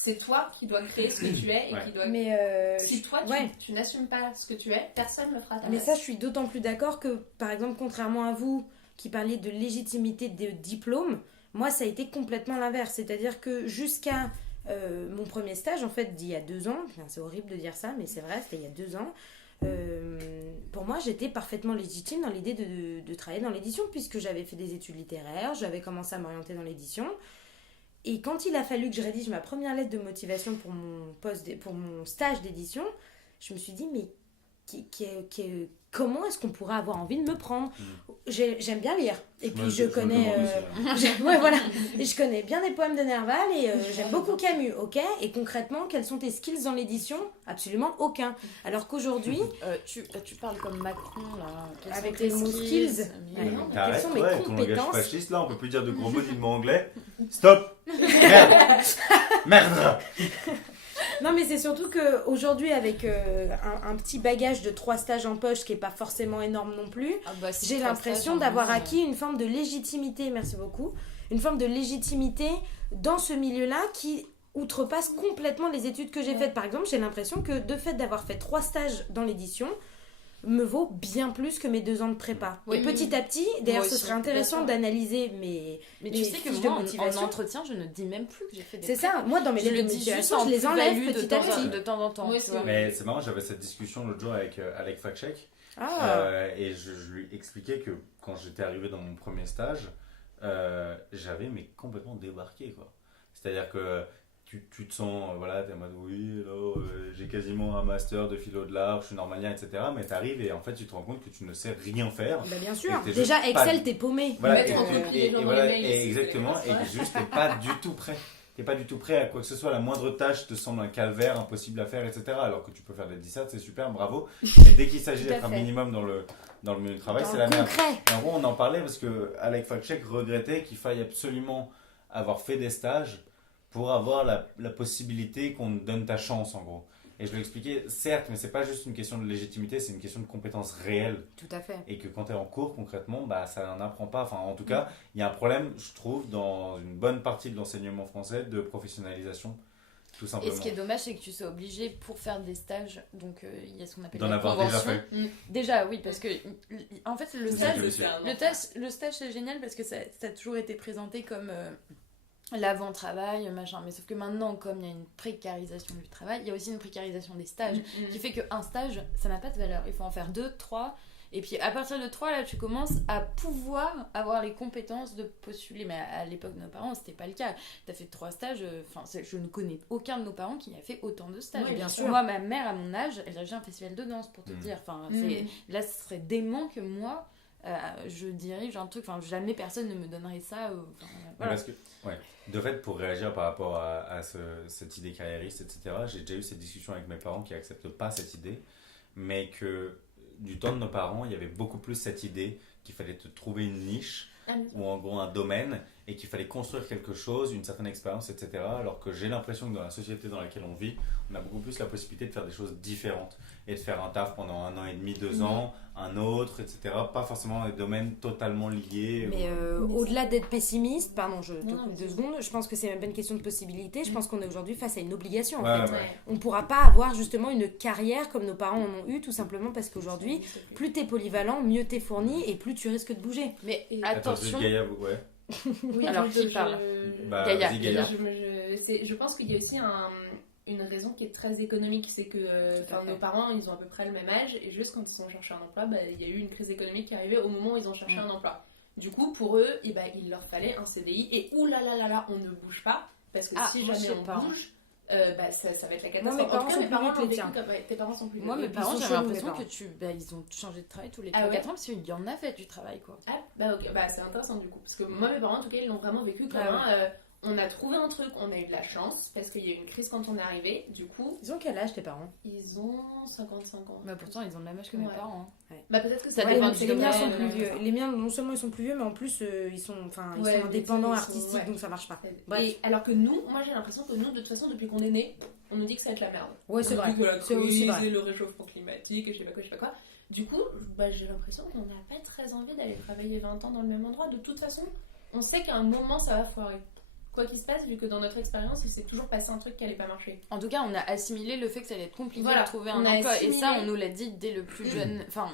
c'est toi qui dois créer ce que tu es et qui dois. Mais Si toi tu n'assumes pas ce que tu es, personne ne le fera à ta Mais place. ça, je suis d'autant plus d'accord que, par exemple, contrairement à vous qui parliez de légitimité de diplôme, moi, ça a été complètement l'inverse. C'est-à-dire que jusqu'à mon premier stage, en fait, d'il y a 2 ans, enfin, c'est horrible de dire ça, mais c'est vrai, c'était il y a 2 ans, pour moi, j'étais parfaitement légitime dans l'idée de travailler dans l'édition, puisque j'avais fait des études littéraires, j'avais commencé à m'orienter dans l'édition. Et quand il a fallu que je rédige ma première lettre de motivation pour mon stage d'édition, je me suis dit, mais comment est-ce qu'on pourrait avoir envie de me prendre ? J'aime bien lire. Et puis je connais... ouais, voilà. Et je connais bien des poèmes de Nerval et j'aime beaucoup Camus, ok ? Et concrètement, quels sont tes skills dans l'édition ? Absolument aucun. Alors qu'aujourd'hui, Tu parles comme Macron, là. Quels avec sont les tes mots skills, Mais ouais. non. Quelles sont mes Ton langage compétences ? fasciste, là, on peut plus dire de gros mots ni de mots anglais. Stop. Merde. Merde. Non, mais c'est surtout qu'aujourd'hui, avec un petit bagage de 3 stages en poche, qui n'est pas forcément énorme non plus, Ah bah, si, j'ai 3 l'impression stages, d'avoir hein. acquis une forme de légitimité, merci beaucoup, une forme de légitimité dans ce milieu-là qui outrepasse complètement les études que j'ai faites. Par exemple, j'ai l'impression que de fait d'avoir fait 3 stages dans l'édition me vaut bien plus que mes 2 ans de prépa. Oui, et petit à petit, d'ailleurs Moi ce aussi, serait intéressant bien sûr. d'analyser mes Mais tu sais que fiches de moi, en motivation. entretien, je ne dis même plus que j'ai fait des C'est ça, moi dans mes Je lettres le de dis juste motivation, en je les enlève plus-value petit à petit. de temps en temps. Moi tu aussi, vois. Mais c'est marrant, j'avais cette discussion l'autre jour avec Alec Fakchek. Et je lui expliquais que quand j'étais arrivé dans mon premier stage, j'avais complètement débarqué, quoi. C'est-à-dire que tu te sens, voilà, t'es en mode oui, alors, j'ai quasiment un master de philo de l'art, je suis normalien, etc. Mais t'arrives et en fait tu te rends compte que tu ne sais rien faire. Bah bien sûr, Et t'es déjà juste pas- Excel t'es paumé. Voilà, Mettre en copie les gens dans voilà, les mails, et c'est exactement, ça. et que juste t'es pas du tout prêt. T'es pas du tout prêt à quoi que ce soit, la moindre tâche te semble un calvaire, impossible à faire, etc. Alors que tu peux faire des dissertes, c'est super, bravo. Mais dès qu'il s'agit Tout à d'être un fait. minimum dans le milieu du travail, Dans c'est le la merde. concret. Et en gros, on en parlait parce que Alec Fakchek regrettait qu'il faille absolument avoir fait des stages pour avoir la possibilité qu'on te donne ta chance, en gros. Et je lui expliquais, certes, mais c'est pas juste une question de légitimité, c'est une question de compétences réelles. Tout à fait. Et que quand tu es en cours, concrètement, bah, ça n'en apprend pas. Enfin, en tout cas, il y a un problème, je trouve, dans une bonne partie de l'enseignement français de professionnalisation, tout Et simplement. ce qui est dommage, c'est que tu sois obligé pour faire des stages, donc il y a ce qu'on appelle D'en la avoir déjà convention. fait. Déjà, oui, parce que en fait, le C'est stage, ça que je sais. le stage c'est génial parce que ça a toujours été présenté comme l'avant-travail, machin. Mais sauf que maintenant, comme il y a une précarisation du travail, il y a aussi une précarisation des stages qui fait qu'un stage, ça n'a pas de valeur. Il faut en faire 2, 3. Et puis à partir de 3, là, tu commences à pouvoir avoir les compétences de postuler. Mais à l'époque de nos parents, c'était pas le cas. Tu as fait 3 stages. Je ne connais aucun de nos parents qui a fait autant de stages. Oui, bien sûr. Moi, ma mère, à mon âge, elle a fait un festival de danse, pour te dire. Là, ce serait dément que moi, je dirige un truc. Enfin, jamais personne ne me donnerait ça. Voilà. Parce que, de fait, pour réagir par rapport à cette idée carriériste, etc., j'ai déjà eu cette discussion avec mes parents qui n'acceptent pas cette idée, mais que du temps de nos parents, il y avait beaucoup plus cette idée qu'il fallait te trouver une niche ou en gros un domaine et qu'il fallait construire quelque chose, une certaine expérience, etc. Alors que j'ai l'impression que dans la société dans laquelle on vit, on a beaucoup plus la possibilité de faire des choses différentes et de faire un taf pendant 1 an et demi, 2 ans, un autre, etc. Pas forcément dans des domaines totalement liés. Mais au-delà d'être pessimiste, pardon, je te Non, coupe 2 secondes, je pense que c'est même pas une question de possibilité, je pense qu'on est aujourd'hui face à une obligation en Ouais, fait. ouais. On ne pourra pas avoir justement une carrière comme nos parents en ont eu, tout simplement parce qu'aujourd'hui, plus t'es polyvalent, mieux t'es fourni et plus tu risques de bouger. Mais Attends, attention. Gaïa, ouais. Oui, alors qui parle Bah, Gaïa. vas-y, Gaïa. Je pense qu'il y a aussi une raison qui est très économique, c'est que nos parents, ils ont à peu près le même âge, et juste quand ils ont cherché un emploi, il y a eu une crise économique qui est arrivée au moment où ils ont cherché un emploi. Du coup, pour eux, il leur fallait un CDI, et oulala, on ne bouge pas, parce que si moi, je jamais sais on pas. bouge, ça va être la Moi, catastrophe. mes En tout parents cas, sont mes plus parents vieux que l'ont les vécu tiens. tes parents sont plus vieux. Moi, mes Ils parents, sont j'avais chelous, l'impression mes que ils ont changé de travail tous les Ah 3-4 ouais ans parce qu'il y en a fait du travail, quoi. Ah, ok, c'est intéressant du coup. Parce que moi, mes parents, en tout cas, ils l'ont vraiment vécu comme on a trouvé un truc, on a eu de la chance, parce qu'il y a eu une crise quand on est arrivé. Du coup, Ils ont quel âge tes parents? ils ont 55 ans. Bah, pourtant, ils ont le même âge que mes Ouais. parents. Hein. Bah, peut-être que Ça ça dépend Ouais, du les miens domaine, sont plus vieux. Les miens, non seulement ils sont plus vieux, mais en plus ils sont Ouais, indépendants, ils sont- artistiques, ouais. donc ça marche pas. Et alors que nous, moi j'ai l'impression que nous, de toute façon, depuis qu'on est né, on nous dit que ça va être la merde. Ouais, c'est On vrai. dit que la C'est aussi crise vrai. et le réchauffement climatique et je sais pas quoi. Du coup, j'ai l'impression qu'on n'a pas très envie d'aller travailler 20 ans dans le même endroit. De toute façon, on sait qu'à un moment ça va foirer. Quoi qu'il se passe, vu que dans notre expérience, il s'est toujours passé un truc qui allait pas marcher. En tout cas, on a assimilé le fait que ça allait être compliqué Voilà, de trouver on un a emploi. Et ça, assimilé. on nous l'a dit dès le plus jeune. Enfin,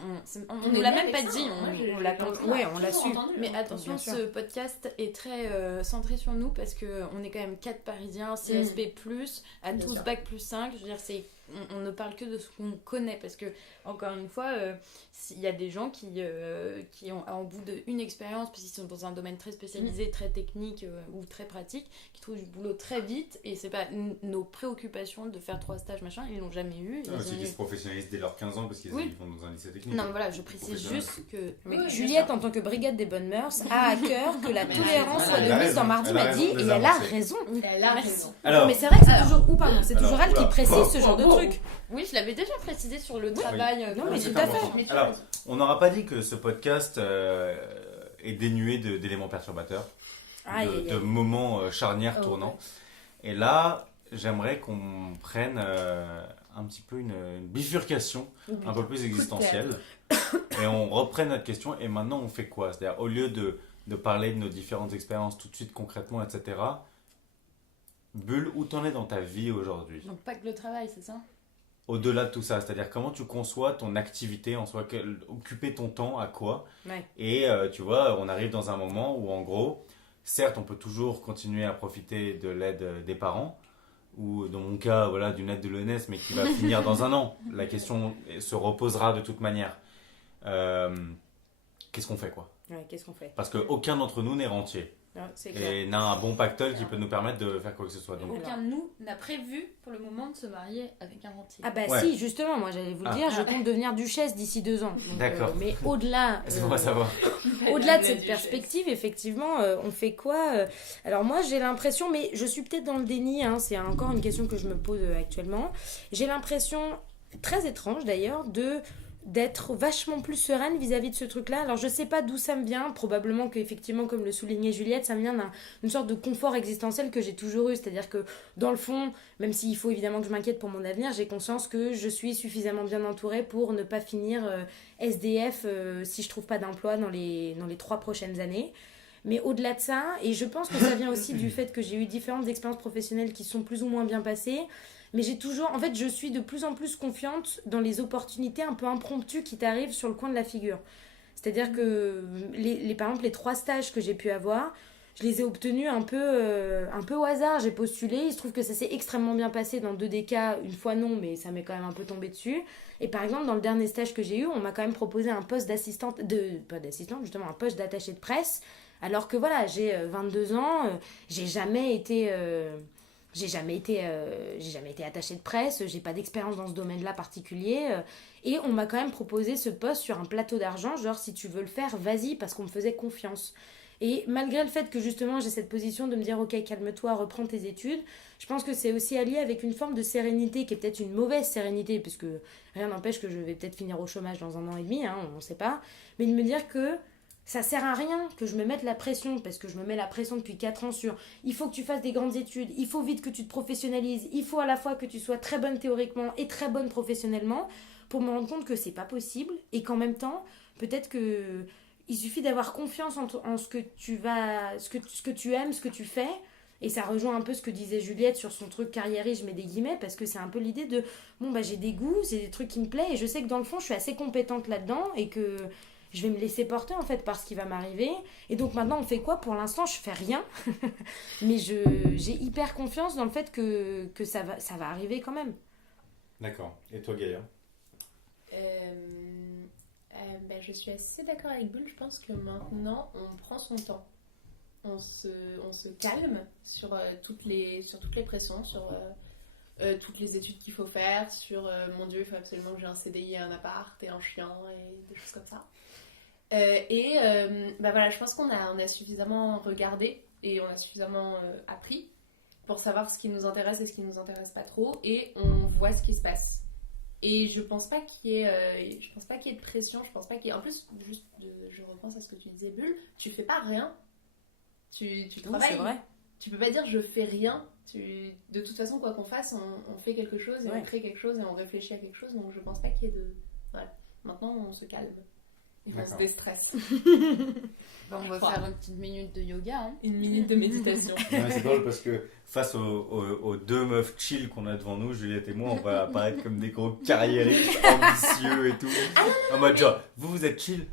on On nous est l'a né même pas avec ça, dit, hein. Moi, on l'a j'ai- compris. Ouais, on l'a toujours su. entendu, Mais hein. attention, bien sûr. ce podcast est très centré sur nous parce qu'on est quand même 4 Parisiens, CSP+, à Bien tous sûr. bac plus 5. Je veux dire, on ne parle que de ce qu'on connaît parce que, encore une fois, il y a des gens qui ont, en bout d'une expérience, parce qu'ils sont dans un domaine très spécialisé, très technique ou très pratique, qui trouvent du boulot très vite et c'est pas nos préoccupations de faire 3 stages, machin, ils l'ont jamais eu. Ils Aussi ont qui eu- se professionnalisent dès leurs 15 ans parce qu'ils Oui. vont dans un lycée technique. Non, mais voilà, je précise Professionnel. juste que. Mais Ouais, Juliette, en tant que brigade des bonnes mœurs, a à cœur que la Mais tolérance elle a soit de mise raison, dans Mardi elle a m'a dit, raison de et elle a désamorcer. raison. Elle a Merci. raison. Alors, Mais c'est vrai que c'est Alors- toujours pardon, c'est toujours Alors, elle qui oula. précise ce genre de Wow. truc. Oui, je l'avais déjà précisé sur le travail. Non, mais c'est tout à important. fait. Mais tu Alors, as raison. on n'aura pas dit que ce podcast est dénué d'éléments perturbateurs, Aïe, aïe, de aïe. moments charnières Oh, tournants. Et là, j'aimerais qu'on prenne un petit peu une bifurcation un peu plus existentielle et on reprenne notre question. Et maintenant, on fait quoi? C'est-à-dire, au lieu de parler de nos différentes expériences tout de suite concrètement, etc., Bulle, où t'en es dans ta vie aujourd'hui? Donc, pas que le travail, c'est ça? Au-delà de tout ça, c'est-à-dire comment tu conçois ton activité en soi, occuper ton temps à quoi? Ouais. Et tu vois, on arrive dans un moment où en gros, certes, on peut toujours continuer à profiter de l'aide des parents, ou dans mon cas, voilà, d'une aide de l'ENS, mais qui va finir dans un an. La question se reposera de toute manière. Qu'est-ce qu'on fait, quoi? Ouais, qu'est-ce qu'on fait? Parce qu'aucun d'entre nous n'est rentier Ouais, c'est clair. et n'a un bon pactole qui peut nous permettre de faire quoi que ce soit. Donc, Aucun de nous n'a prévu pour le moment de se marier avec un rentier. Ah bah Ouais. si, justement, moi j'allais vous le dire, je compte devenir duchesse d'ici 2 ans. Donc, D'accord. mais au-delà... laisse-moi savoir. Au-delà de La cette duchesse. perspective, effectivement, on fait quoi? Alors moi, j'ai l'impression, mais je suis peut-être dans le déni, hein, c'est encore une question que je me pose actuellement. J'ai l'impression, très étrange d'ailleurs, d'être vachement plus sereine vis-à-vis de ce truc-là. Alors je sais pas d'où ça me vient, probablement qu'effectivement, comme le soulignait Juliette, ça me vient d'une sorte de confort existentiel que j'ai toujours eu. C'est-à-dire que dans le fond, même s'il faut évidemment que je m'inquiète pour mon avenir, j'ai conscience que je suis suffisamment bien entourée pour ne pas finir SDF si je trouve pas d'emploi dans les 3 prochaines années. Mais au-delà de ça, et je pense que ça vient aussi du fait que j'ai eu différentes expériences professionnelles qui sont plus ou moins bien passées, mais j'ai toujours, en fait, je suis de plus en plus confiante dans les opportunités un peu impromptues qui t'arrivent sur le coin de la figure. C'est-à-dire que, par exemple, les 3 stages que j'ai pu avoir, je les ai obtenus un peu au hasard. J'ai postulé, il se trouve que ça s'est extrêmement bien passé dans 2 des cas. Une fois non, mais ça m'est quand même un peu tombé dessus. Et par exemple, dans le dernier stage que j'ai eu, on m'a quand même proposé un poste pas d'assistante, justement, un poste d'attaché de presse. Alors que voilà, j'ai 22 ans, j'ai jamais été attachée de presse, j'ai pas d'expérience dans ce domaine-là particulier. Et on m'a quand même proposé ce poste sur un plateau d'argent, genre si tu veux le faire, vas-y, parce qu'on me faisait confiance. Et malgré le fait que justement j'ai cette position de me dire ok, calme-toi, reprends tes études, je pense que c'est aussi allié avec une forme de sérénité qui est peut-être une mauvaise sérénité, puisque rien n'empêche que je vais peut-être finir au chômage dans 1 an et demi, hein, on ne sait pas, mais de me dire que ça sert à rien que je me mette la pression, parce que je me mets la pression depuis 4 ans sur il faut que tu fasses des grandes études, il faut vite que tu te professionnalises, il faut à la fois que tu sois très bonne théoriquement et très bonne professionnellement, pour me rendre compte que c'est pas possible et qu'en même temps, peut-être que il suffit d'avoir confiance en ce que tu vas, ce que tu aimes, ce que tu fais. Et ça rejoint un peu ce que disait Juliette sur son truc carriériste, je mets des guillemets, parce que c'est un peu l'idée de bon, bah j'ai des goûts, c'est des trucs qui me plaisent, et je sais que dans le fond, je suis assez compétente là-dedans, et que je vais me laisser porter en fait par ce qui va m'arriver. Et donc maintenant, on fait quoi? Pour l'instant, je fais rien, mais j'ai hyper confiance dans le fait que ça va arriver quand même. D'accord. Et toi, Gaïa? Je suis assez d'accord avec Bulle. Je pense que maintenant, on prend son temps. On se calme sur toutes les pressions, sur toutes les études qu'il faut faire, sur mon Dieu, il faut absolument que j'ai un CDI et un appart et un chien et des choses comme ça. Voilà, je pense qu'on a suffisamment regardé et on a suffisamment appris pour savoir ce qui nous intéresse et ce qui nous intéresse pas trop, et on voit ce qui se passe. Et je pense pas qu'il y ait de pression, je pense pas qu'il y ait... En plus, je repense à ce que tu disais, Bulle, tu fais pas rien, tu travailles. C'est vrai. Tu peux pas dire je fais rien. De toute façon, quoi qu'on fasse, on fait quelque chose et on crée quelque chose et on réfléchit à quelque chose, donc je pense pas qu'il y ait de... Ouais. Maintenant, on se calme et on se déstresse. On va faire une petite minute de yoga. Hein. Une minute de méditation. Ouais, c'est drôle parce que face aux deux meufs chill qu'on a devant nous, Juliette et moi, on va apparaître comme des gros carriéristes ambitieux et tout. En mode genre, vous êtes chill?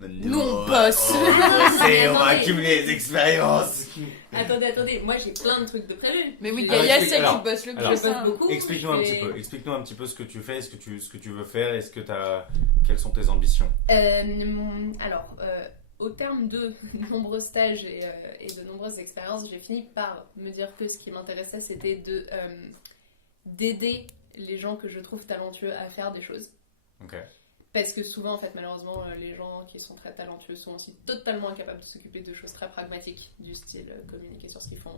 Nous, on bosse. On va accumuler les expériences. Attendez, moi j'ai plein de trucs de prévus. Mais oui, Alors, Gaïa, explique- c'est elle alors, qui bosse le alors, plus. Je bosse beaucoup. Explique-nous un petit peu ce que tu fais, ce que tu veux faire, quelles sont tes ambitions? Au terme de nombreux stages et de nombreuses expériences, j'ai fini par me dire que ce qui m'intéressait, c'était d'aider les gens que je trouve talentueux à faire des choses. Ok. Parce que souvent, en fait, malheureusement, les gens qui sont très talentueux sont aussi totalement incapables de s'occuper de choses très pragmatiques, du style communiquer sur ce qu'ils font,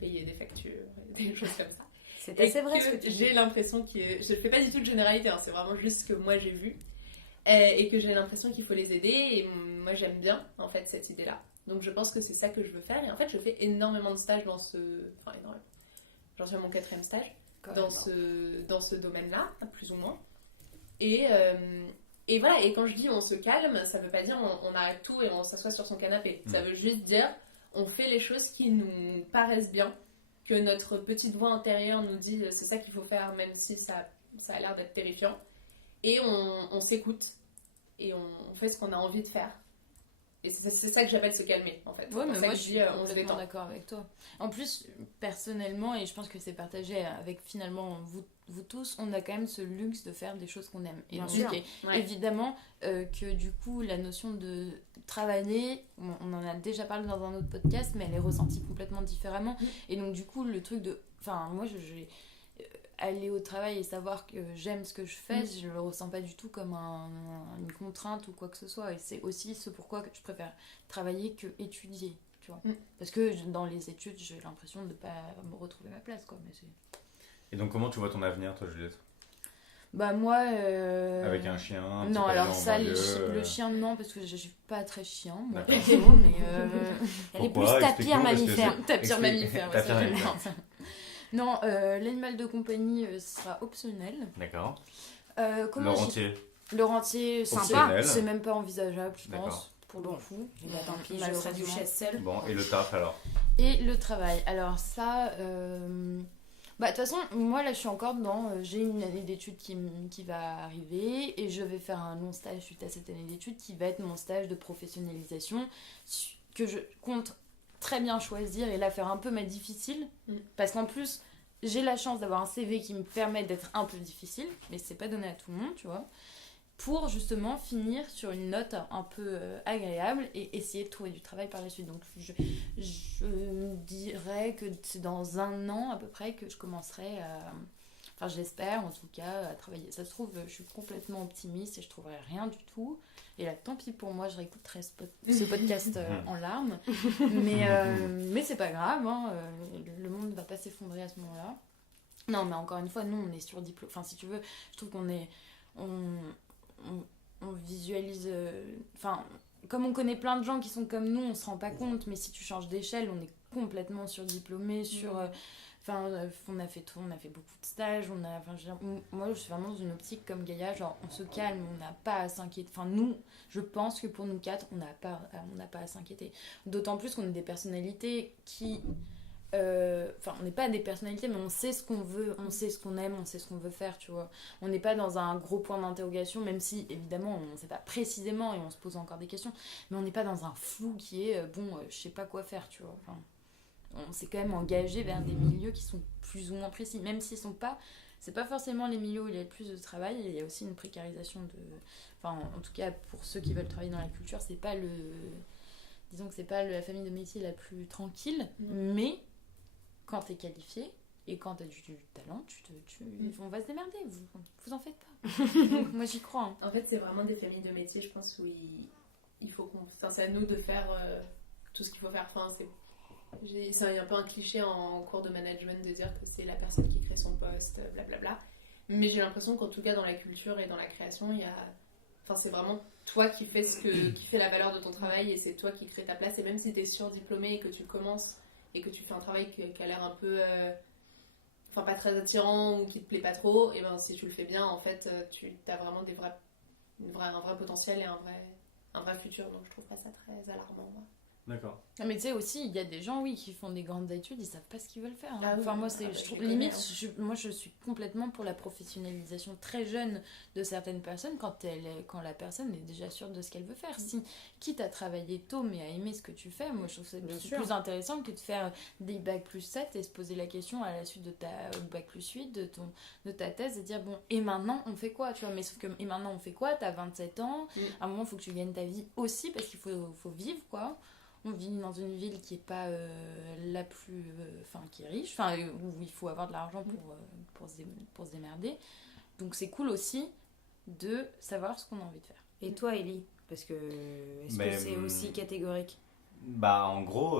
payer des factures, des choses comme ça. C'est assez vrai ce que tu dis. J'ai l'impression que... Je ne fais pas du tout de généralité, hein, c'est vraiment juste ce que moi j'ai vu. Et que j'ai l'impression qu'il faut les aider, et moi j'aime bien, en fait, cette idée-là. Donc je pense que c'est ça que je veux faire, et en fait, je fais énormément de stages dans ce... Enfin, énormément. J'en suis à mon 4e stage dans ce domaine-là, plus ou moins. Et voilà, et quand je dis on se calme, ça veut pas dire on arrête tout et on s'assoit sur son canapé. Ça veut juste dire on fait les choses qui nous paraissent bien, que notre petite voix intérieure nous dit c'est ça qu'il faut faire, même si ça a l'air d'être terrifiant. Et on s'écoute et on fait ce qu'on a envie de faire. Et c'est ça que j'appelle se calmer, en fait. Ouais, mais moi je suis on se complètement détend. d'accord avec toi. En plus, personnellement, et je pense que c'est partagé avec finalement vous tous, on a quand même ce luxe de faire des choses qu'on aime. Et Bien donc, sûr. Ouais. évidemment que du coup, la notion de travailler, on en a déjà parlé dans un autre podcast, mais elle est ressentie complètement différemment. Et donc, du coup, le truc de... Enfin, moi, aller au travail et savoir que j'aime ce que je fais, je le ressens pas du tout comme une contrainte ou quoi que ce soit. Et c'est aussi ce pourquoi que je préfère travailler que étudier, tu vois. Parce que dans les études, j'ai l'impression de pas me retrouver ma place, quoi. Mais c'est... Et donc, comment tu vois ton avenir, toi, Juliette? Bah moi... Avec un chien, un petit Non, pavillon alors en ça, banlieue, le chien, non, parce que je suis pas très chien, moi, D'accord. perso, mais... Elle est Pourquoi? plus tapir Explique-nous, parce que mammifère. c'est- Tapir Explique- mammifère, ouais, tapir ça, j'aime mammifère. bien. Non, l'animal de compagnie sera optionnel. D'accord. Comment Laurentier. Le rentier, sympa, Optionnel. c'est même pas envisageable, je D'accord. pense, pour le coup. Bah, tant pis, je serai Malheureusement. duchesse seule. Bon, et le taf alors? Et le travail. Alors ça, bah de toute façon, moi là je suis encore dans, j'ai une année d'études qui va arriver et je vais faire un long stage suite à cette année d'études qui va être mon stage de professionnalisation que je compte très bien choisir et là faire un peu ma difficile parce qu'en plus j'ai la chance d'avoir un CV qui me permet d'être un peu difficile, mais c'est pas donné à tout le monde, tu vois, pour justement finir sur une note un peu agréable et essayer de trouver du travail par la suite. Donc je dirais que c'est dans 1 an à peu près que je commencerai à... Enfin j'espère en tout cas à travailler. Ça se trouve je suis complètement optimiste et je trouverai rien du tout. Et là tant pis pour moi, je réécouterai ce podcast en larmes. Mais c'est pas grave, hein, le monde ne va pas s'effondrer à ce moment-là. Non mais encore une fois, nous on est sur diplôme. Enfin si tu veux, je trouve qu'on est... On visualise... Enfin, comme on connaît plein de gens qui sont comme nous, on se rend pas compte, mais si tu changes d'échelle, on est complètement surdiplômé, on a fait tout, on a fait beaucoup de stages, moi je suis vraiment dans une optique comme Gaïa, genre on se calme, on n'a pas à s'inquiéter. Enfin nous, je pense que pour nous quatre, on n'a pas à s'inquiéter. D'autant plus qu'on est des personnalités qui... on n'est pas des personnalités, mais on sait ce qu'on veut, on sait ce qu'on aime, on sait ce qu'on veut faire, tu vois. On n'est pas dans un gros point d'interrogation, même si évidemment on ne sait pas précisément et on se pose encore des questions, mais on n'est pas dans un flou qui est je sais pas quoi faire, tu vois. Enfin, on s'est quand même engagé vers des milieux qui sont plus ou moins précis, même s'ils sont pas. C'est pas forcément les milieux où il y a le plus de travail, il y a aussi une précarisation de. Enfin, en tout cas, pour ceux qui veulent travailler dans la culture, c'est pas le. Disons que c'est pas la famille de métier la plus tranquille, mais quand t'es qualifié et quand t'as du talent, on va se démerder, vous en faites pas. Moi j'y crois. Hein. En fait, c'est vraiment des familles de métiers, je pense, où il faut qu'on. Enfin, c'est à nous de faire tout ce qu'il faut faire. Enfin, c'est un peu un cliché en cours de management de dire que c'est la personne qui crée son poste, blablabla. Mais j'ai l'impression qu'en tout cas, dans la culture et dans la création, il y a. Enfin, c'est vraiment toi qui fais qui fait la valeur de ton travail et c'est toi qui crée ta place. Et même si t'es surdiplômé et que tu commences et que tu fais un travail qui a l'air un peu pas très attirant ou qui te plaît pas trop, et ben si tu le fais bien, en fait tu as vraiment un vrai potentiel et un vrai futur, donc je trouve pas ça très alarmant, moi. D'accord. Non, mais tu sais aussi, il y a des gens, oui, qui font des grandes études, ils savent pas ce qu'ils veulent faire. Hein. Ah oui, enfin, moi, je trouve, les limite, connais, moi, je suis complètement pour la professionnalisation très jeune de certaines personnes quand la personne est déjà sûre de ce qu'elle veut faire. Si, quitte à travailler tôt, mais à aimer ce que tu fais, moi, je trouve ça plus intéressant que de faire des bac plus 7 et se poser la question à la suite de ta bac plus 8, de ta thèse, et dire, bon, et maintenant, on fait quoi, tu vois, mais sauf que, et maintenant, on fait quoi, t'as 27 ans, à un moment, il faut que tu gagnes ta vie aussi, parce qu'il faut vivre, quoi. On vit dans une ville qui est pas la plus... qui est riche, où il faut avoir de l'argent pour se démerder. Donc c'est cool aussi de savoir ce qu'on a envie de faire. Et toi, Ellie? Parce que... Est-ce que c'est aussi catégorique? Bah en gros,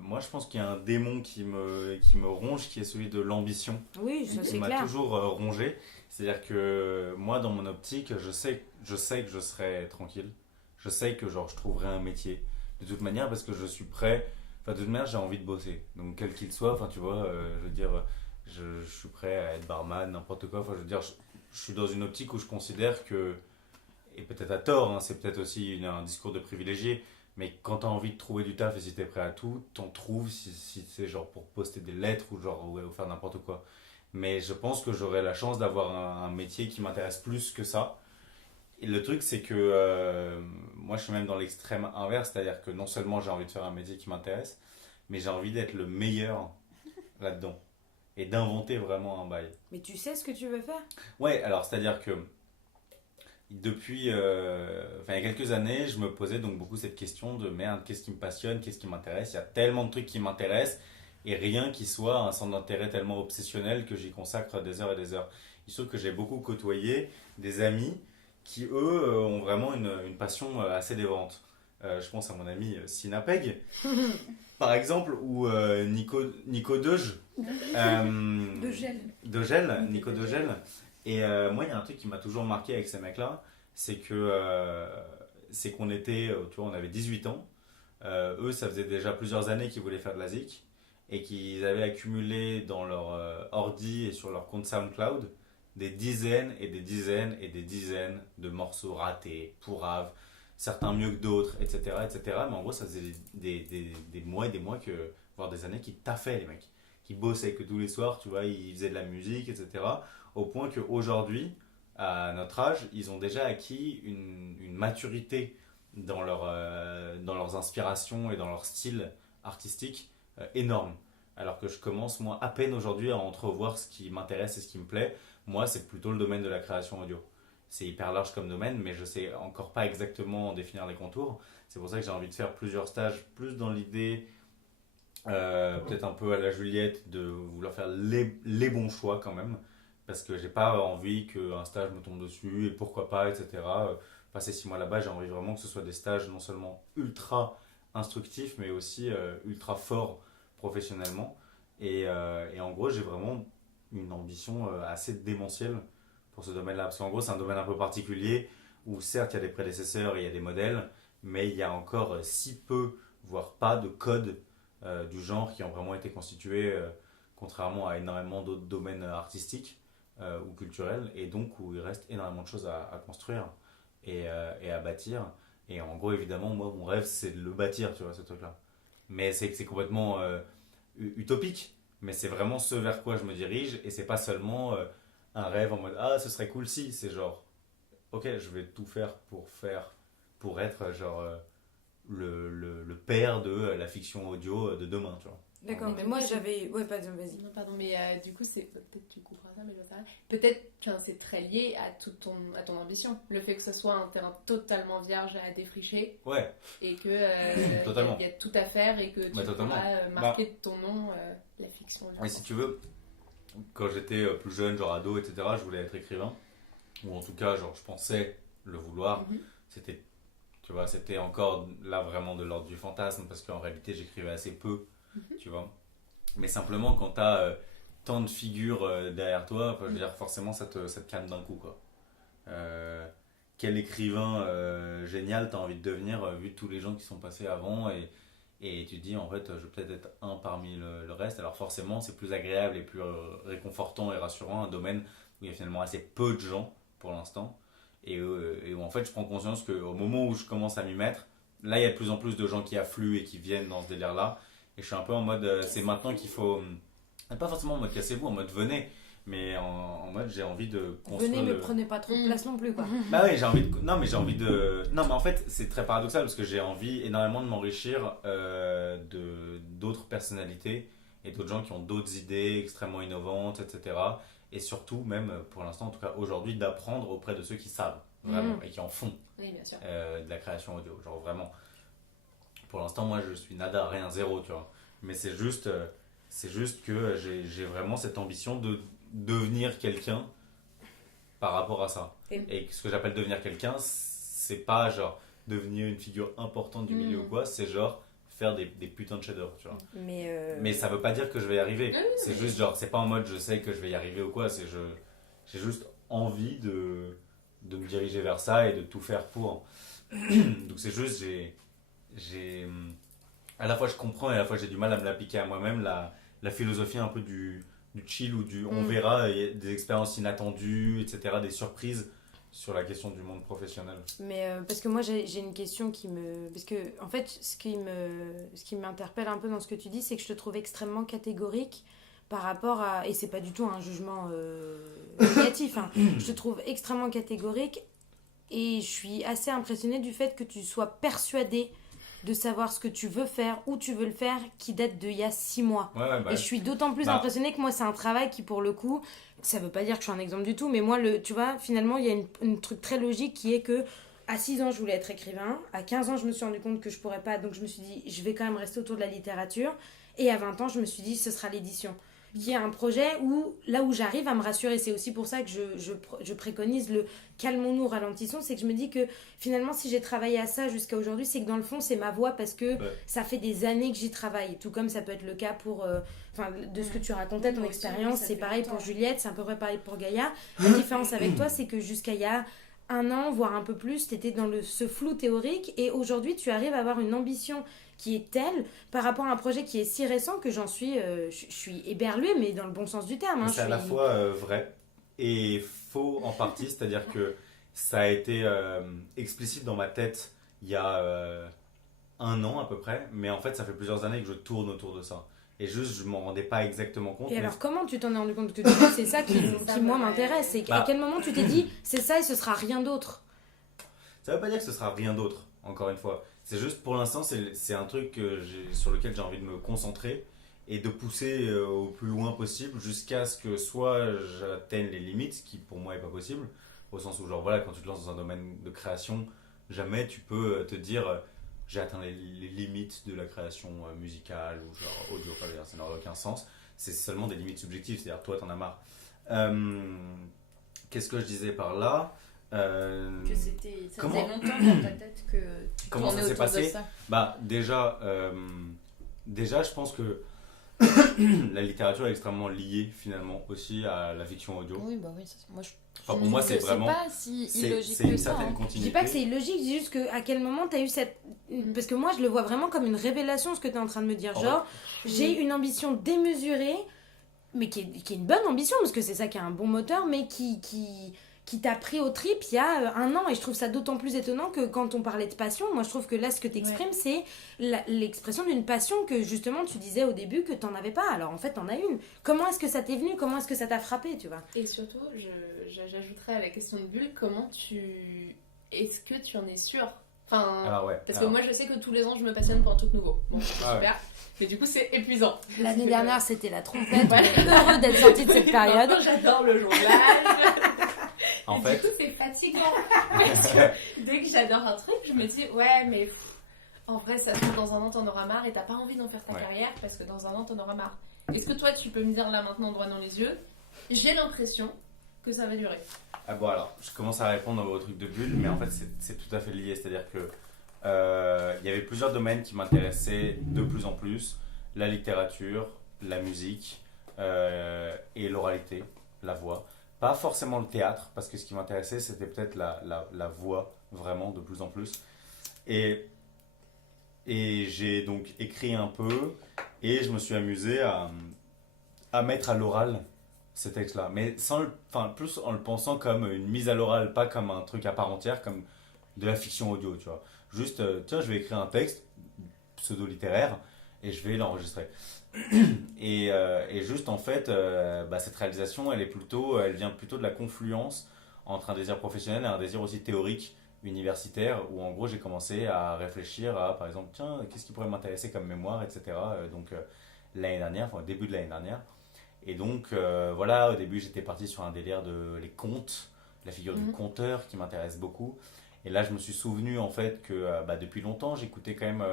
moi je pense qu'il y a un démon qui me ronge, qui est celui de l'ambition. Oui, ça c'est qui m'a clair. toujours rongé. C'est-à-dire que moi dans mon optique, je sais que je serai tranquille. Je sais que genre je trouverai un métier. De toute manière, parce que je suis prêt. Enfin, de toute manière, j'ai envie de bosser. Donc, quel qu'il soit, enfin, tu vois, je veux dire, je suis prêt à être barman, n'importe quoi. Enfin, je veux dire, je suis dans une optique où je considère que, et peut-être à tort, hein, c'est peut-être aussi un discours de privilégié, mais quand t'as envie de trouver du taf et si t'es prêt à tout, t'en trouves si c'est genre pour poster des lettres ou genre ou faire n'importe quoi. Mais je pense que j'aurai la chance d'avoir un métier qui m'intéresse plus que ça. Et le truc, c'est que moi, je suis même dans l'extrême inverse, c'est-à-dire que non seulement j'ai envie de faire un métier qui m'intéresse, mais j'ai envie d'être le meilleur là-dedans et d'inventer vraiment un bail. Mais tu sais ce que tu veux faire? Ouais, alors c'est-à-dire que depuis, il y a quelques années, je me posais donc beaucoup cette question de merde, qu'est-ce qui me passionne, qu'est-ce qui m'intéresse? Il y a tellement de trucs qui m'intéressent et rien qui soit un centre d'intérêt tellement obsessionnel que j'y consacre des heures et des heures. Il se trouve que j'ai beaucoup côtoyé des amis qui eux ont vraiment une passion assez dévorante. Je pense à mon ami Sina Peg, par exemple, ou Nico Deuge. Nico Degel. Et moi, il y a un truc qui m'a toujours marqué avec ces mecs-là, c'est qu'on était, tu vois, on avait 18 ans. Eux, ça faisait déjà plusieurs années qu'ils voulaient faire de la zik et qu'ils avaient accumulé dans leur ordi et sur leur compte SoundCloud des dizaines et des dizaines et des dizaines de morceaux ratés, pourraves, certains mieux que d'autres, etc., etc. Mais en gros, ça faisait des mois et des mois, voire des années, qui taffaient, les mecs. Qui bossaient, que tous les soirs, tu vois, ils faisaient de la musique, etc. Au point qu'aujourd'hui, à notre âge, ils ont déjà acquis une maturité dans leurs inspirations et dans leur style artistique énorme. Alors que je commence, moi, à peine aujourd'hui à entrevoir ce qui m'intéresse et ce qui me plaît. Moi, c'est plutôt le domaine de la création audio. C'est hyper large comme domaine, mais je sais encore pas exactement en définir les contours. C'est pour ça que j'ai envie de faire plusieurs stages, plus dans l'idée, peut-être un peu à la Juliette, de vouloir faire les bons choix quand même. Parce que j'ai pas envie qu'un stage me tombe dessus, et pourquoi pas, etc. Passer 6 mois là-bas, j'ai envie vraiment que ce soit des stages non seulement ultra instructifs, mais aussi ultra forts professionnellement. Et en gros, j'ai vraiment une ambition assez démentielle pour ce domaine-là. Parce qu'en gros, c'est un domaine un peu particulier où certes, il y a des prédécesseurs et il y a des modèles, mais il y a encore si peu, voire pas de codes du genre qui ont vraiment été constitués, contrairement à énormément d'autres domaines artistiques ou culturels, et donc où il reste énormément de choses à construire et à bâtir. Et en gros, évidemment, moi, mon rêve, c'est de le bâtir, tu vois, ce truc-là. Mais c'est complètement utopique, mais c'est vraiment ce vers quoi je me dirige, et c'est pas seulement un rêve en mode ah, ce serait cool si, c'est genre ok, je vais tout faire pour être genre le père de la fiction audio de demain, tu vois. D'accord, mais moi j'avais. Ouais, pas vas-y. Non, pardon, mais du coup, c'est peut-être tu couperas ça, mais j'en sais rien. Peut-être que c'est très lié à à ton ambition. Le fait que ce soit un terrain totalement vierge à défricher Ouais, et que totalement. y a tout à faire et que tu Totalement. pourras marquer de ton nom la fiction. Et si tu veux, quand j'étais plus jeune, genre ado, etc., je voulais être écrivain. Ou en tout cas, genre, je pensais le vouloir. Mhm. C'était, tu vois, c'était encore là vraiment de l'ordre du fantasme, parce qu'en réalité, j'écrivais assez peu, tu vois. Mais simplement, quand t'as tant de figures derrière toi, enfin, je veux dire, forcément, ça te calme d'un coup, quoi. Quel écrivain génial t'as envie de devenir, vu tous les gens qui sont passés avant, et tu te dis, en fait, je vais peut-être être un parmi le reste. Alors forcément, c'est plus agréable et plus réconfortant et rassurant, un domaine où il y a finalement assez peu de gens pour l'instant, et où en fait, je prends conscience qu'au moment où je commence à m'y mettre, là, il y a de plus en plus de gens qui affluent et qui viennent dans ce délire-là, et je suis un peu en mode, c'est maintenant qu'il faut, pas forcément en mode cassez-vous, en mode venez, mais en mode j'ai envie de construire Venez, mais prenez pas trop de place non plus, quoi. Bah oui, j'ai envie de... Non, mais j'ai envie de... Non, mais en fait, c'est très paradoxal parce que j'ai envie énormément de m'enrichir d'autres personnalités et d'autres gens qui ont d'autres idées extrêmement innovantes, etc. Et surtout, même pour l'instant, en tout cas aujourd'hui, d'apprendre auprès de ceux qui savent vraiment et qui en font Oui, bien sûr. de la création audio. Genre vraiment, pour l'instant, moi, je suis nada, rien, zéro, tu vois. Mais c'est juste que j'ai vraiment cette ambition de devenir quelqu'un par rapport à ça. Et ce que j'appelle devenir quelqu'un, c'est pas genre devenir une figure importante du milieu ou quoi, c'est genre faire des putains de chefs-d'œuvre, tu vois. Mais ça veut pas dire que je vais y arriver. C'est juste genre, c'est pas en mode je sais que je vais y arriver ou quoi, j'ai juste envie de me diriger vers ça et de tout faire pour. Donc c'est juste, à la fois je comprends et à la fois j'ai du mal à me l'appliquer à moi-même, la philosophie un peu du chill ou du on verra, y a des expériences inattendues, etc., des surprises sur la question du monde professionnel. Mais parce que moi j'ai une question qui me... Parce que en fait ce qui m'interpelle un peu dans ce que tu dis, c'est que je te trouve extrêmement catégorique par rapport à... Et c'est pas du tout un jugement négatif, hein. Je te trouve extrêmement catégorique et je suis assez impressionnée du fait que tu sois persuadée de savoir ce que tu veux faire, où tu veux le faire, qui date d'il y a 6 mois. Ouais, et je suis d'autant plus impressionnée que moi, c'est un travail qui, pour le coup, ça veut pas dire que je suis un exemple du tout, mais moi, tu vois, finalement, il y a une truc très logique qui est que à 6 ans, je voulais être écrivain. À 15 ans, je me suis rendu compte que je pourrais pas, donc je me suis dit, je vais quand même rester autour de la littérature. Et à 20 ans, je me suis dit, ce sera l'édition. Qui est un projet où, là où j'arrive à me rassurer, c'est aussi pour ça que je préconise le calmons-nous, ralentissons, c'est que je me dis que finalement si j'ai travaillé à ça jusqu'à aujourd'hui, c'est que dans le fond c'est ma voie parce que ça fait des années que j'y travaille, tout comme ça peut être le cas pour de ce que tu racontais, ton expérience, c'est pareil pour Juliette, c'est à peu près pareil pour Gaïa. La différence avec toi, c'est que jusqu'à il y a 1 an, voire un peu plus, tu étais dans ce flou théorique et aujourd'hui tu arrives à avoir une ambition qui est telle par rapport à un projet qui est si récent que j'en suis, je suis éberluée, mais dans le bon sens du terme. Hein, c'est à la fois vrai et faux en partie, c'est-à-dire que ça a été explicite dans ma tête il y a 1 an à peu près, mais en fait ça fait plusieurs années que je tourne autour de ça. Et juste, je m'en rendais pas exactement compte. Et alors, comment tu t'en es rendu compte que c'est ça qui moi, m'intéresse. Et à quel moment tu t'es dit, c'est ça et ce sera rien d'autre? Ça veut pas dire que ce sera rien d'autre, encore une fois. C'est juste, pour l'instant, c'est un truc sur lequel j'ai envie de me concentrer et de pousser au plus loin possible jusqu'à ce que soit j'atteigne les limites, ce qui pour moi est pas possible, au sens où, genre, voilà, quand tu te lances dans un domaine de création, jamais tu peux te dire j'ai atteint les limites de la création musicale ou genre audio, ça n'a aucun sens. C'est seulement des limites subjectives, c'est-à-dire toi t'en as marre. Qu'est-ce que je disais par là? Que ça faisait longtemps dans ta tête que tu comment tournais ça s'est autour passé? de ça. Bah déjà je pense que la littérature est extrêmement liée finalement aussi à la fiction audio. Oui, bah oui, moi je. Enfin, pour moi, c'est vraiment. C'est pas si illogique C'est une que ça. certaine Hein. Je continuité. dis pas que c'est illogique, je dis juste que à quel moment t'as eu cette. Parce que moi, je le vois vraiment comme une révélation, ce que t'es en train de me dire. En Genre, j'ai une ambition démesurée, mais qui est une bonne ambition, parce que c'est ça qui a un bon moteur, mais qui t'a pris au trip il y a un an. Et je trouve ça d'autant plus étonnant que quand on parlait de passion, moi je trouve que là, ce que t'exprimes, c'est l'expression d'une passion que justement tu disais au début que t'en avais pas. Alors en fait, t'en as une. Comment est-ce que ça t'est venu? Comment est-ce que ça t'a frappé, tu vois? Et surtout, j'ajouterais à la question de Bulle, comment tu... Est-ce que tu en es sûr? Enfin, Alors, ouais. parce Alors, que moi je sais que tous les ans je me passionne pour un truc nouveau. Bon, Ah super. Mais du coup c'est épuisant. L'année Parce que- dernière, c'était la trompette. Ouais. On est heureux d'être sorti de cette période. Maintenant, j'adore le jonglage. en Et fait, du coup c'est fatigant. Parce que dès que j'adore un truc, je me dis ouais mais en vrai ça se trouve dans un an t'en auras marre et t'as pas envie d'en faire ta Ouais. carrière parce que dans un an t'en auras marre. Est-ce que toi tu peux me dire là maintenant droit dans les yeux, j'ai l'impression que ça va durer. ah bon, alors, je commence à répondre au truc de Bulle, mais en fait, c'est tout à fait lié. C'est-à-dire que il y avait plusieurs domaines qui m'intéressaient de plus en plus. La littérature, la musique et l'oralité, la voix. Pas forcément le théâtre, parce que ce qui m'intéressait, c'était peut-être la voix, vraiment, de plus en plus. Et j'ai donc écrit un peu, et je me suis amusé à mettre à l'oral ces textes-là. Mais plus en le pensant comme une mise à l'oral, pas comme un truc à part entière, comme de la fiction audio, tu vois. Juste, tiens, je vais écrire un texte pseudo-littéraire, et je vais l'enregistrer. Et juste en fait, cette réalisation, elle vient plutôt de la confluence entre un désir professionnel et un désir aussi théorique universitaire, où en gros j'ai commencé à réfléchir à, par exemple, tiens, qu'est-ce qui pourrait m'intéresser comme mémoire, etc. L'année dernière, enfin au début de l'année dernière. Et donc voilà, au début j'étais parti sur un délire de les contes, la figure du conteur qui m'intéresse beaucoup. Et là je me suis souvenu en fait que depuis longtemps j'écoutais quand même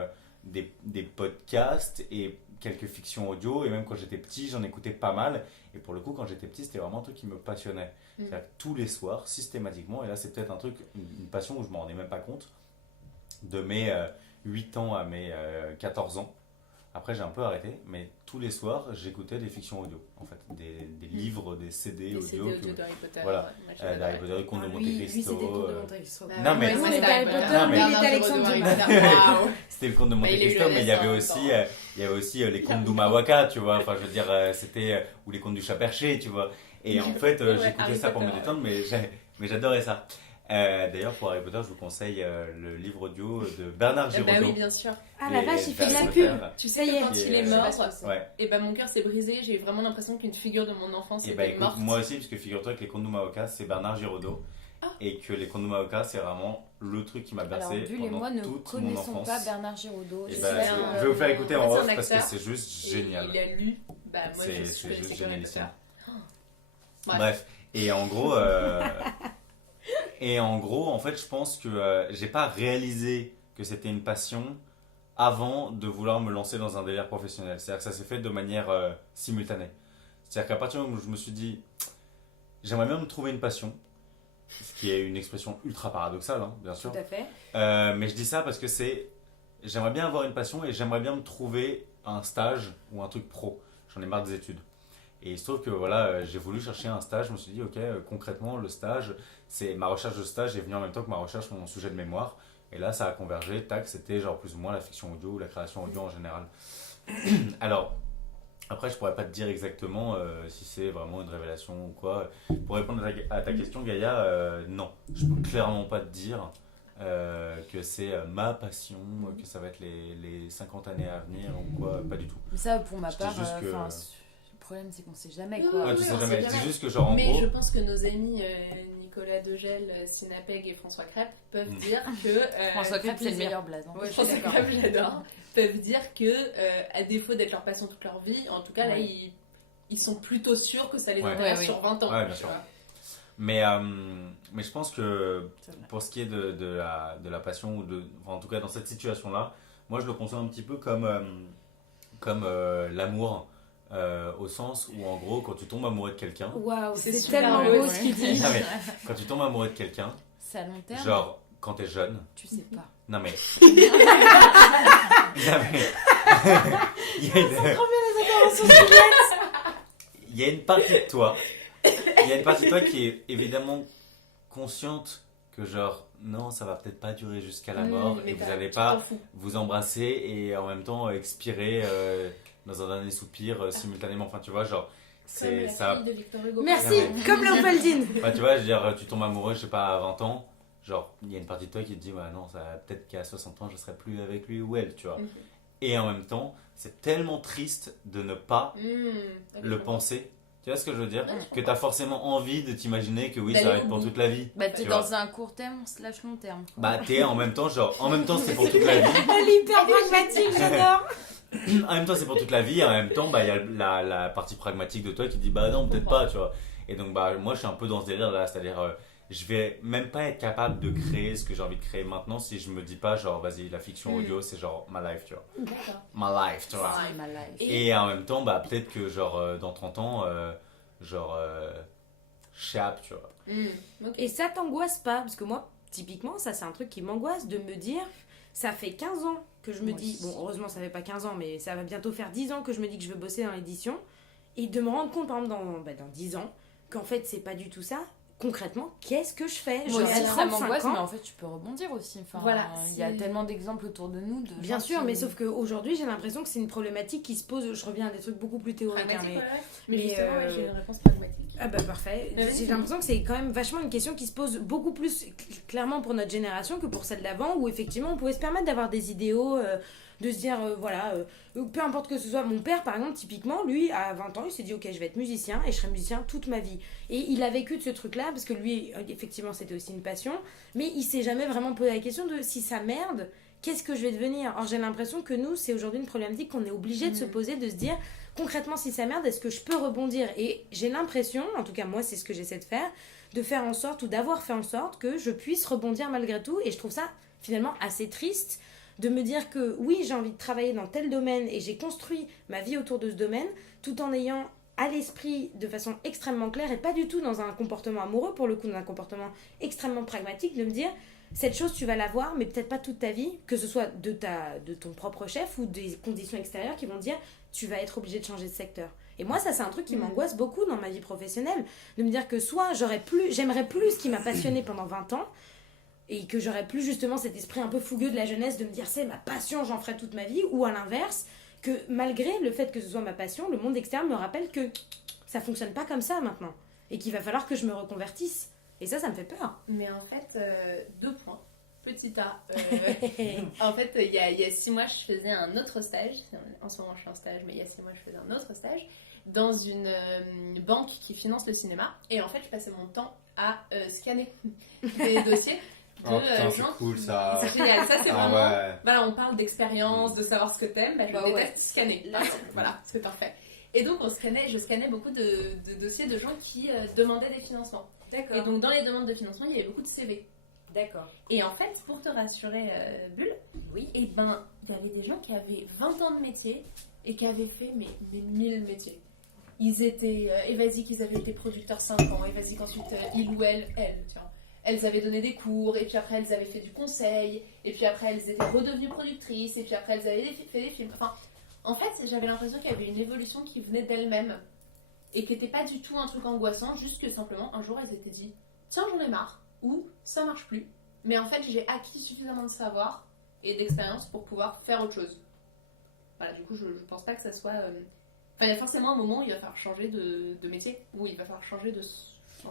des podcasts et quelques fictions audio, et même quand j'étais petit j'en écoutais pas mal, et pour le coup quand j'étais petit c'était vraiment un truc qui me passionnait. C'est-à-dire que tous les soirs systématiquement, et là c'est peut-être un truc, une passion où je m'en rendais même pas compte, de mes 8 ans à mes 14 ans. Après j'ai un peu arrêté, mais tous les soirs j'écoutais des fictions audio en fait, des livres, des CD Les audio, CD audio d'Harry Potter. voilà, Ouais, moi, d'Harry Potter, les contes de Monte Lui, Cristo. c'était le conte de Monte Cristo. Non, mais- Nous, on c'est était Harry Harry Potter, Non, mais- lui, il était Bernard Alexandre Giraud de Dumas. Harry Potter. Waouh. C'était le conte de Monte Bah, il est Cristo, mais il y avait Renaissance, aussi les contes d'Umawaka, tu vois. Enfin, je veux dire, c'était ou les contes du chat perché, tu vois. Et en fait, Ouais, j'écoutais Harry ça pour me Potter, détendre, mais j'adorais ça. D'ailleurs, pour Harry Potter, je vous conseille le livre audio de Bernard Bah Giraudot. oui, bien sûr. Ah la Les vache, il fait de la Harry pub. Potter. Tu Ça y sais est. que quand Qui il est est- mort, Ouais. et ben mon cœur s'est brisé. J'ai vraiment l'impression qu'une figure de mon enfance Et était écoute, morte. moi aussi, parce que figure-toi que les contes d'Umawaka, c'est Bernard Giraudot. Ah. Et que les contes d'Umawaka, c'est vraiment le truc qui m'a Alors, bercé Bulle et pendant moi ne toute mon connaissons enfance. pas Bernard Giraudot. Et Je bah, sais c'est pas, je vais vous faire écouter en c'est un off parce que acteur. c'est juste Et génial. il a lu. Bah moi C'est je juste connaissais que Harry génialissime. Potter. Bref. Bref, et en gros, en fait, je pense que j'ai pas réalisé que c'était une passion avant de vouloir me lancer dans un délire professionnel. C'est-à-dire que ça s'est fait de manière simultanée. C'est-à-dire qu'à partir du moment où je me suis dit, j'aimerais bien me trouver une passion, ce qui est une expression ultra paradoxale, hein, bien sûr. Tout à fait. Mais je dis ça parce que j'aimerais bien avoir une passion et j'aimerais bien me trouver un stage ou un truc pro. J'en ai marre des études. Et il se trouve que voilà, j'ai voulu chercher un stage. Je me suis dit, ok, concrètement, le stage, ma recherche de stage est venue en même temps que ma recherche pour mon sujet de mémoire. Et là, ça a convergé. Tac, c'était genre plus ou moins la fiction audio ou la création audio en général. Alors, après, je pourrais pas te dire exactement si c'est vraiment une révélation ou quoi. Pour répondre à ta question, Gaïa, non. Je peux clairement pas te dire que c'est ma passion, que ça va être les 50 années à venir ou quoi. Pas du tout. Mais ça, pour ma Je dis part, juste que- le problème, c'est qu'on sait jamais, Oui, quoi. Ouais, oui, tu sais on jamais. sait C'est jamais. juste que genre en Mais gros. je pense que nos amis Nicolas Degel, Sinapeg et François Crêpe peuvent dire que François Crêpe, c'est le plaisir. meilleur blaze. Hein. Ouais, je suis François d'accord. Crêpe, j'adore. Peuvent dire que à défaut d'être leur passion toute leur vie, en tout cas là Ouais. ils sont plutôt sûrs que ça les Ouais. intéresse Ouais, sur 20 ans. Ouais, bien tu sûr. vois. Mais je pense que C'est vrai. pour ce qui est de la passion, enfin, en tout cas dans cette situation-là, moi je le conçois un petit peu comme l'amour, au sens où en gros, quand tu tombes amoureux de quelqu'un, Waouh, C'est c'est super tellement beau, beau ce qu'il dit. Non, mais quand tu tombes amoureux de quelqu'un, C'est à long terme. genre quand t'es jeune, Tu sais pas. non mais. Non, mais- Il y a une- intervention Juliette. Il y a une partie de toi, qui est évidemment consciente que genre non, ça va peut-être pas durer jusqu'à la mort mais et vous bah, n'allez tu pas t'en fous. vous embrasser et en même temps expirer dans un dernier soupir simultanément. Enfin, tu vois, genre, Comme c'est la ça. fille de Victor Hugo. Merci, Ouais. comme Léopoldine. Enfin, tu vois, je veux dire, tu tombes amoureux, je sais pas, à 20 ans, genre, il y a une partie de toi qui te dit, ouais, non, ça, peut-être qu'à 60 ans, je serai plus avec lui ou elle, tu vois. Mhm. Et en même temps, c'est tellement triste de ne pas Ok, le je comprends. penser. Tu vois ce que je veux dire? Ouais, je Que comprends. tu as forcément envie de t'imaginer que oui, ça D'aller va être au pour bout. toute la vie. Bah, t'es Tu dans vois. un court terme / long terme. quoi. Bah, t'es en même temps, genre, en même temps, c'est pour toute la vie. Elle est hyper pragmatique, j'adore. En même temps, c'est pour toute la vie. En même temps, bah, il y a la partie pragmatique de toi qui dit, bah non, peut-être pas, tu vois. Et donc, bah, moi, je suis un peu dans ce délire là, c'est-à-dire, je vais même pas être capable de créer ce que j'ai envie de créer maintenant si je me dis pas, genre, vas-y, la fiction audio, c'est genre ma life, tu vois. D'accord. My life, tu vois. C'est ma life. Et en même temps, bah, peut-être que, genre, dans 30 ans, chape, tu vois. Ok. Et ça t'angoisse pas? Parce que moi, typiquement, ça c'est un truc qui m'angoisse de me dire, ça fait 15 ans que je me Moi dis, aussi. bon heureusement ça fait pas 15 ans, mais ça va bientôt faire 10 ans que je me dis que je veux bosser dans l'édition, et de me rendre compte par exemple dans 10 ans, qu'en fait c'est pas du tout ça. Concrètement, qu'est-ce que je fais? Moi J'aurai aussi, ça 35 m'angoisse, mais ans. en fait, tu peux rebondir aussi. Enfin, Voilà, il y a c'est- tellement d'exemples autour de nous. Bien sûr, mais sauf qu'aujourd'hui j'ai l'impression que c'est une problématique qui se pose, je reviens à des trucs beaucoup plus théoriques. hein, Pragmatique, mais... ouais. Mais mais, justement, ouais, euh, j'ai une réponse pragmatique. Ah bah parfait. Mais vas-y. J'ai l'impression que c'est quand même vachement une question qui se pose beaucoup plus clairement pour notre génération que pour celle d'avant, où effectivement on pouvait se permettre d'avoir des idéaux, de se dire peu importe que ce soit. Mon père par exemple, typiquement, lui à 20 ans il s'est dit ok, je vais être musicien et je serai musicien toute ma vie. Et il a vécu de ce truc là parce que lui effectivement c'était aussi une passion, mais il s'est jamais vraiment posé la question de si ça merde, qu'est-ce que je vais devenir. Or j'ai l'impression que nous c'est aujourd'hui une problématique qu'on est obligé de se poser, de se dire concrètement si ça merde, est-ce que je peux rebondir. Et j'ai l'impression, en tout cas moi c'est ce que j'essaie de faire en sorte, ou d'avoir fait en sorte que je puisse rebondir malgré tout. Et je trouve ça finalement assez triste de me dire que oui, j'ai envie de travailler dans tel domaine et j'ai construit ma vie autour de ce domaine, tout en ayant à l'esprit de façon extrêmement claire et pas du tout dans un comportement amoureux, pour le coup dans un comportement extrêmement pragmatique, de me dire cette chose tu vas l'avoir mais peut-être pas toute ta vie, que ce soit de ton propre chef ou des conditions extérieures qui vont dire tu vas être obligé de changer de secteur. Et moi ça c'est un truc qui m'angoisse beaucoup dans ma vie professionnelle, de me dire que soit j'aimerais plus ce qui m'a passionné pendant 20 ans et que j'aurais plus justement cet esprit un peu fougueux de la jeunesse de me dire c'est ma passion, j'en ferai toute ma vie, ou à l'inverse que malgré le fait que ce soit ma passion, le monde externe me rappelle que ça fonctionne pas comme ça maintenant et qu'il va falloir que je me reconvertisse. Et ça me fait peur. Mais en fait, 2 points. Petit A. En fait, il y a 6 mois, je faisais un autre stage. En ce moment, je suis en stage, mais il y a 6 mois, je faisais un autre stage dans une banque qui finance le cinéma. Et en fait, je passais mon temps à scanner des dossiers de Oh putain, c'est gens cool qui- ça. C'est génial. Ça, c'est Ah vraiment... ouais. Voilà, on parle d'expérience, de savoir ce que t'aimes. Bah, je Bah déteste ouais. scanner. Là, Voilà, c'est parfait. Et donc, je scannais beaucoup de dossiers de gens qui demandaient des financements. Et D'accord. donc, dans les demandes de financement, il y avait beaucoup de CV. D'accord. Et en fait, pour te rassurer, Bulle, Oui. et ben, il y avait des gens qui avaient 20 ans de métier et qui avaient fait mais 1000 métiers. Ils étaient, et vas-y qu'ils avaient été producteurs 5 ans, et vas-y qu'ensuite ils ou elles, tiens, elles avaient donné des cours, et puis après elles avaient fait du conseil, et puis après elles étaient redevenues productrices, et puis après elles avaient fait des films. Enfin, en fait, j'avais l'impression qu'il y avait une évolution qui venait d'elles-mêmes et qui n'était pas du tout un truc angoissant, juste que simplement un jour elles étaient dit tiens, j'en ai marre, ou ça marche plus. Mais en fait, j'ai acquis suffisamment de savoir et d'expérience pour pouvoir faire autre chose. Voilà, du coup, je pense pas que ça soit. Enfin, il y a forcément un moment où il va falloir changer de métier, où il va falloir chager de.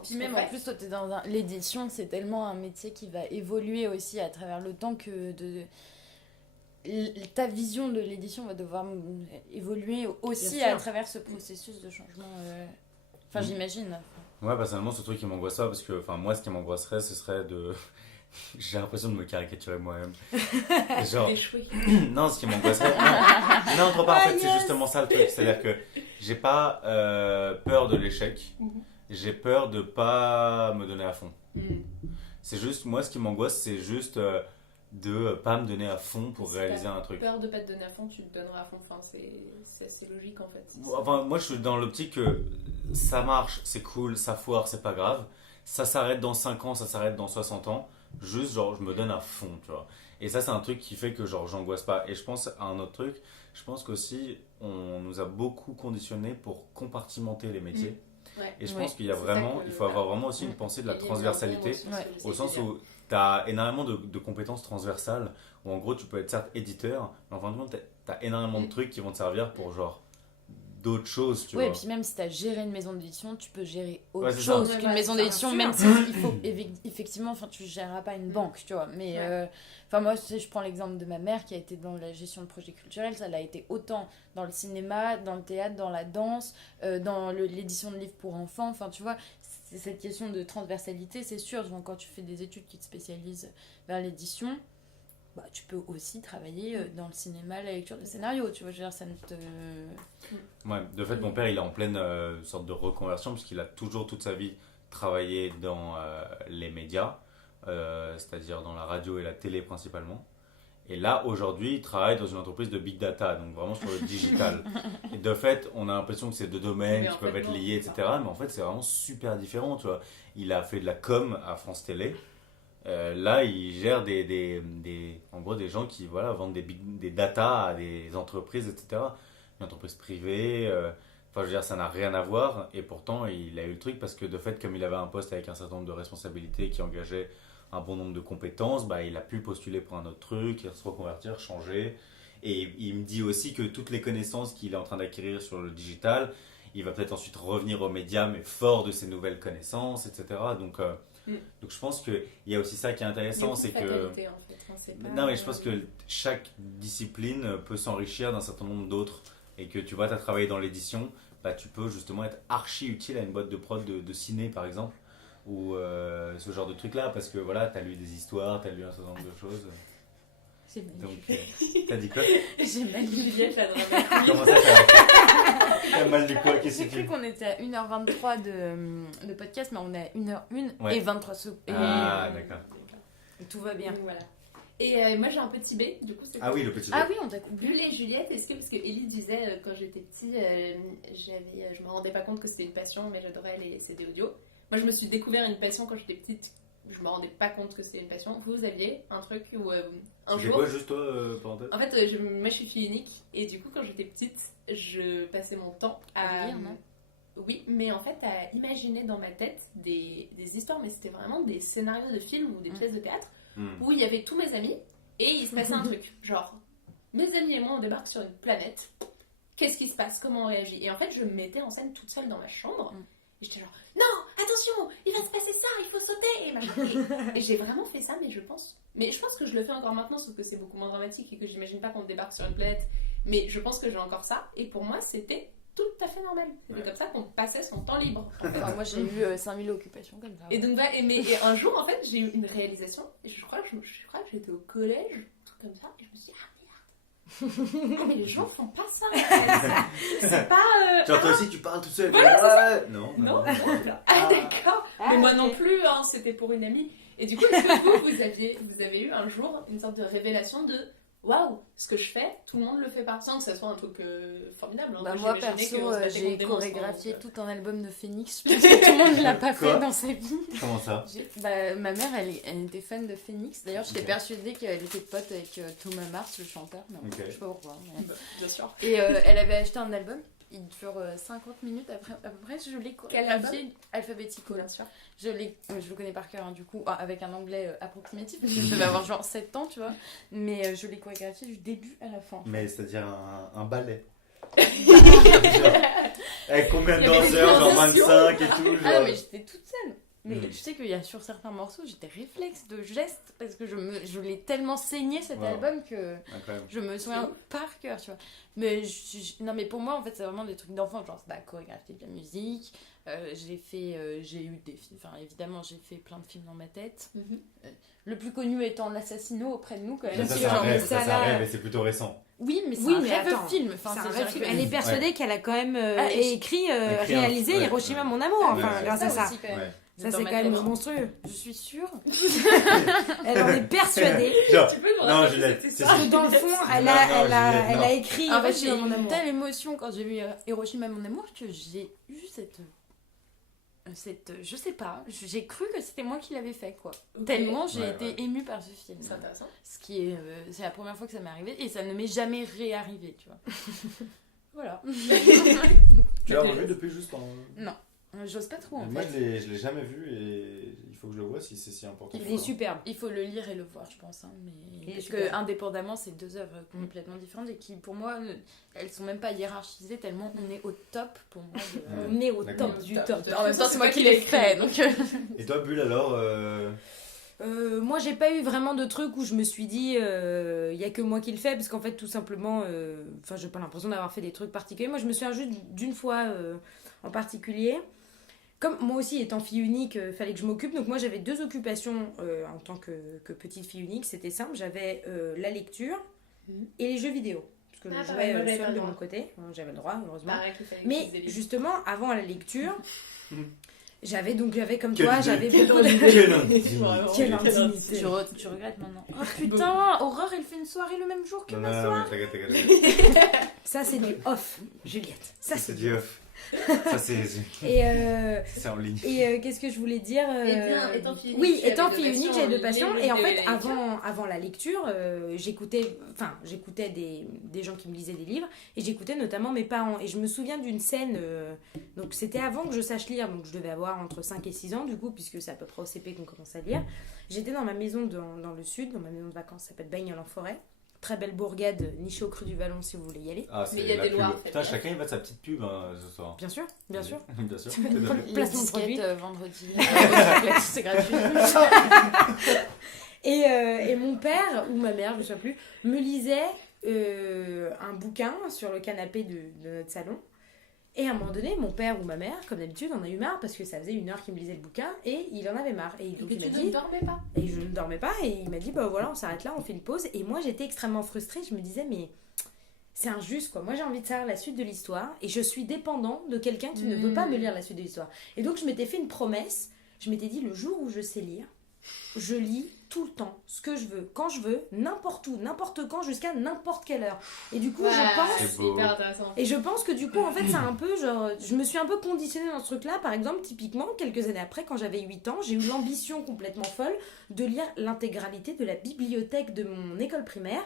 Puis même en plus, toi, t'es dans l'édition, c'est tellement un métier qui va évoluer aussi à travers le temps que ta vision de l'édition va devoir évoluer aussi Bien sûr. à travers ce processus de changement. Enfin, j'imagine. Ouais, personnellement, ce truc qui m'angoisse pas parce que, enfin, moi, ce qui m'angoisserait, ce serait de. J'ai l'impression de me caricaturer moi-même. Genre, Échouer. non, ce qui m'angoisserait. Non, trop pas. En Ah, fait, c'est yes. justement ça le truc. C'est-à-dire que j'ai pas peur de l'échec. Mhm. J'ai peur de pas me donner à fond. C'est juste, moi, ce qui m'angoisse, c'est juste de pas me donner à fond pour C'est réaliser pas un truc. Peur de pas te donner à fond, tu te donneras à fond. Enfin, c'est logique en fait. Enfin, moi, je suis dans l'optique que ça marche, c'est cool, ça foire, c'est pas grave. Ça s'arrête dans 5 ans, ça s'arrête dans 60 ans. Juste, genre, je me donne à fond, tu vois. Et ça, c'est un truc qui fait que genre j'angoisse pas. Et je pense à un autre truc, je pense qu'aussi on nous a beaucoup conditionnés pour compartimenter les métiers. Ouais. Et je Ouais. pense qu'il y a C'est ça vraiment, que- il faut avoir vraiment aussi une pensée de la Il y a eu un transversalité. bon Ouais. sur Au le sens CCDA. où tu as énormément de compétences transversales, où en gros tu peux être certes éditeur, mais en fin de compte, tu as énormément de trucs qui vont te servir pour genre d'autres choses, tu Ouais, et vois. puis même si tu as géré une maison d'édition, tu peux gérer autre Ouais, c'est chose ça. qu'une Ouais, maison bien d'édition, sûr. même si il faut effectivement, enfin tu géreras pas une banque, tu vois. Mais Ouais. enfin moi, tu sais, je prends l'exemple de ma mère qui a été dans la gestion de projets culturels, ça l'a été autant dans le cinéma, dans le théâtre, dans la danse, dans l'édition de livres pour enfants. Enfin tu vois, c'est cette question de transversalité, c'est sûr. Genre, quand tu fais des études qui te spécialisent vers l'édition. Bah, tu peux aussi travailler dans le cinéma, la lecture de scénario, tu vois, je veux dire, ça ne te... Ouais, de fait, mon père, il est en pleine sorte de reconversion, puisqu'il a toujours toute sa vie travaillé dans les médias, c'est-à-dire dans la radio et la télé principalement. Et là, aujourd'hui, il travaille dans une entreprise de big data, donc vraiment sur le digital. Et de fait, on a l'impression que c'est deux domaines Mais qui en peuvent fait, être non. liés, etc. Mais en fait, c'est vraiment super différent, tu vois. Il a fait de la com à France Télé. Là, il gère en gros, des gens qui voilà, vendent des data à des entreprises, etc. Une entreprise privée. Enfin, je veux dire, ça n'a rien à voir. Et pourtant, il a eu le truc parce que de fait, comme il avait un poste avec un certain nombre de responsabilités qui engageait un bon nombre de compétences, bah, il a pu postuler pour un autre truc, se reconvertir, changer. Et il me dit aussi que toutes les connaissances qu'il est en train d'acquérir sur le digital, il va peut-être ensuite revenir aux médias, mais fort de ses nouvelles connaissances, etc. Donc je pense qu'il y a aussi ça qui est intéressant, c'est que... Fatalité, en fait, hein, c'est pas- Non, mais je pense que chaque discipline peut s'enrichir d'un certain nombre d'autres. Et que tu vois, tu as travaillé dans l'édition, bah, tu peux justement être archi utile à une boîte de prod de ciné, par exemple. Ou ce genre de truc-là, parce que voilà, tu as lu des histoires, tu as lu un certain nombre de choses. J'ai mal Donc, t'as dit quoi? J'ai mal lu. Juliette, la dramatique. Comment ça, t'as mal dit quoi? Qu'est-ce J'ai que cru tu... qu'on était à 1h23 de podcast, mais on est à 1h01 Ouais. et 23 secondes. Ah, d'accord. Tout va bien. Donc, voilà. Et moi j'ai un petit B, du coup c'est Ah oui, le petit Ah oui, on t'a coupé. Bulle et Juliette, est-ce que, parce que Ellie disait quand j'étais petit, je me rendais pas compte que c'était une passion, mais j'adorais les CD audio. Moi je me suis découvert une passion quand j'étais petite, je me rendais pas compte que c'était une passion. Vous aviez un truc où un C'est jour. quoi, juste toi, parenthèse? En fait, moi je suis fille unique, et du coup quand j'étais petite, je passais mon temps à. Lire, non? Oui, mais en fait à imaginer dans ma tête des histoires, mais c'était vraiment des scénarios de films ou des pièces de théâtre où il y avait tous mes amis et il se passait un truc. Genre, mes amis et moi on débarque sur une planète, qu'est-ce qui se passe, comment on réagit? Et en fait, je me mettais en scène toute seule dans ma chambre et j'étais genre, non, attention, il va se passer ça, il faut sauter et machin. Et j'ai vraiment fait ça, mais je pense que je le fais encore maintenant, sauf que c'est beaucoup moins dramatique et que j'imagine pas qu'on débarque sur une planète, mais je pense que j'ai encore ça, et pour moi c'était tout à fait normal. C'était comme ça qu'on passait son temps libre. En fait. Enfin, moi j'ai eu 5000 occupations comme ça. Et donc, et un jour, en fait, j'ai eu une réalisation. Et je crois que j'étais au collège, un truc comme ça. Et je me suis dit, ah merde. Ah, mais les gens font pas ça. En fait. C'est pas. Genre toi aussi tu parles tout seul. Voilà, Ouais. Non. Non. Ah, d'accord. Mais moi non plus, hein, c'était pour une amie. Et du coup, est-ce que vous avez eu un jour une sorte de révélation de waouh, ce que je fais, tout le monde le fait pas, sans que ça soit un truc formidable. Hein. Bah moi j'imaginais perso, qu'on se battait j'ai contre des monstres, chorégraphié hein, donc, tout un album de Phoenix. Je pense que tout le monde ne l'a pas Quoi fait dans sa vie. Comment ça? Bah, ma mère, elle était fan de Phoenix. D'ailleurs, j'étais Ok. persuadée qu'elle était pote avec Thomas Mars, le chanteur. Mais Ok. je sais pas pourquoi. mais- bah, bien sûr. Et elle avait acheté un album. Il dure 50 minutes après, à peu près. Je l'ai Quel chorégraphié Alphabetical. Bien sûr. Je le connais par cœur, hein, du coup, avec un anglais approximatif, parce que je devais avoir genre 7 ans, tu vois. Mais je l'ai chorégraphié du début à la fin. Mais c'est-à-dire un ballet. Avec combien de Il y avait des danseurs? Genre transitions. 25 et tout. Ah Genre... non, mais j'étais toute seule. Mais Mm. je sais qu'il y a sur certains morceaux, j'étais réflexe de geste, parce que je l'ai tellement saigné cet Wow. album que Incroyable. je me souviens par cœur, tu vois. Mais non, mais pour moi, en fait, c'est vraiment des trucs d'enfant, genre bah, chorégraphier de la musique. J'ai eu des films, enfin évidemment, j'ai fait plein de films dans ma tête. Le plus connu étant L'Assassino auprès de nous, quand même. Mais ça, C'est c'est un genre- rêve, ça, ça, c'est un là- rêve et c'est plutôt récent. Oui, mais c'est Oui, un mais rêve attends, film. Enfin, C'est un c'est vrai vrai film. que- Elle est persuadée qu'elle a quand même écrit, Écrit un- réalisé ouais, Hiroshima ouais. mon amour, Ah, enfin, oui, grâce à ça. aussi, quand même. Ouais. Ça, Dans c'est ma quand même tête. monstrueux. Je suis sûre. Elle en est persuadée. Genre, Tu peux nous non, raconter Juliette, cette c'est histoire Que dans le fond, Non, elle non, a Juliette, écrit En fait, j'ai Hiroshima eu mon une amour. telle émotion quand j'ai vu Hiroshima mon amour que j'ai eu cette Je sais pas, j'ai cru que c'était moi qui l'avais fait, quoi. Ok. Tellement j'ai Ouais, été ouais. émue par ce film. C'est intéressant. Ce qui est... c'est la première fois que ça m'est arrivé et ça ne m'est jamais réarrivé, tu vois. Voilà. Tu l'as revu depuis juste en... Non, j'ose pas trop, en Moi, fait. je l'ai jamais vu et il faut que je le vois si c'est si important. Il est superbe. Il faut le lire et le voir, je pense. Hein, mais... Il est Parce super. que, indépendamment, c'est deux œuvres complètement différentes et qui, pour moi, elles sont même pas hiérarchisées tellement on est au top, pour moi. On est au D'accord. top du top. En même temps, c'est moi qui l'ai fait, donc... Et toi, Bulle, alors Moi, j'ai pas eu vraiment de truc où je me suis dit, il y a que moi qui le fais, parce qu'en fait, tout simplement, enfin, j'ai pas l'impression d'avoir fait des trucs particuliers. Moi, je me souviens juste d'une fois en particulier. Comme moi aussi, étant fille unique, fallait que je m'occupe. Donc, moi, j'avais deux occupations en tant que petite fille unique. C'était simple. J'avais la lecture et les jeux vidéo. Parce que je pareil, jouais moi, j'avais pas seule le de droit. mon côté. J'avais le droit, heureusement. Pareil qu'il fallait Mais utiliser les livres. justement, avant la lecture, j'avais comme Quelle toi, idée. j'avais Quelle beaucoup de... Quelle Vraiment, Quelle quelle intimité. Tu regrettes maintenant. Oh putain, Aurore, elle fait une soirée le même jour que Non, ma non, soirée. mais t'inquiète. Ça, c'est du off, Juliette. Ça, C'est c'est du off. Ça, c'est en ligne. Et qu'est-ce que je voulais dire Eh bien, étant fille unique, Oui, tu étant avais deux fille unique, passions, j'avais deux les passions. jeux Et en vidéo fait, et la lecture. avant la lecture, j'écoutais des gens qui me lisaient des livres. Et j'écoutais notamment mes parents. Et je me souviens d'une scène. Donc, c'était avant que je sache lire. Donc, je devais avoir entre 5 et 6 ans, du coup, puisque c'est à peu près au CP qu'on commence à lire. J'étais dans ma maison dans le sud, dans ma maison de vacances, ça s'appelle Bagnols-en-Forêt. Très belle bourgade, nichée au cru du Vallon si vous voulez y aller. Ah, Mais c'est il y a la des pub. lois, Putain, faites chacun il va de sa petite pub ce soir. Bien sûr, bien sûr. Bien sûr. Les Les placements de produits. disquettes vendredi. C'est gratuit. Et mon père, ou ma mère, je ne sais plus, me lisait un bouquin sur le canapé de notre salon. Et à un moment donné, mon père ou ma mère, comme d'habitude, en a eu marre parce que ça faisait 1 heure qu'il me lisait le bouquin et il en avait marre. Et donc Et il tu m'a ne dit, dormais pas. et je ne dormais pas, et il m'a dit, bah voilà, on s'arrête là, on fait une pause. Et moi, j'étais extrêmement frustrée. Je me disais, mais c'est injuste, quoi. Moi, j'ai envie de savoir la suite de l'histoire et je suis dépendant de quelqu'un qui ne veut pas me lire la suite de l'histoire. Et donc, je m'étais fait une promesse. Je m'étais dit, le jour où je sais lire, je lis tout le temps, ce que je veux, quand je veux, n'importe où, n'importe quand, jusqu'à n'importe quelle heure. Et du coup, je pense... C'est beau. hyper intéressant. Et je pense que du coup, en fait, c'est un peu genre... Je me suis un peu conditionnée dans ce truc-là. Par exemple, typiquement, quelques années après, quand j'avais 8 ans, j'ai eu l'ambition complètement folle de lire l'intégralité de la bibliothèque de mon école primaire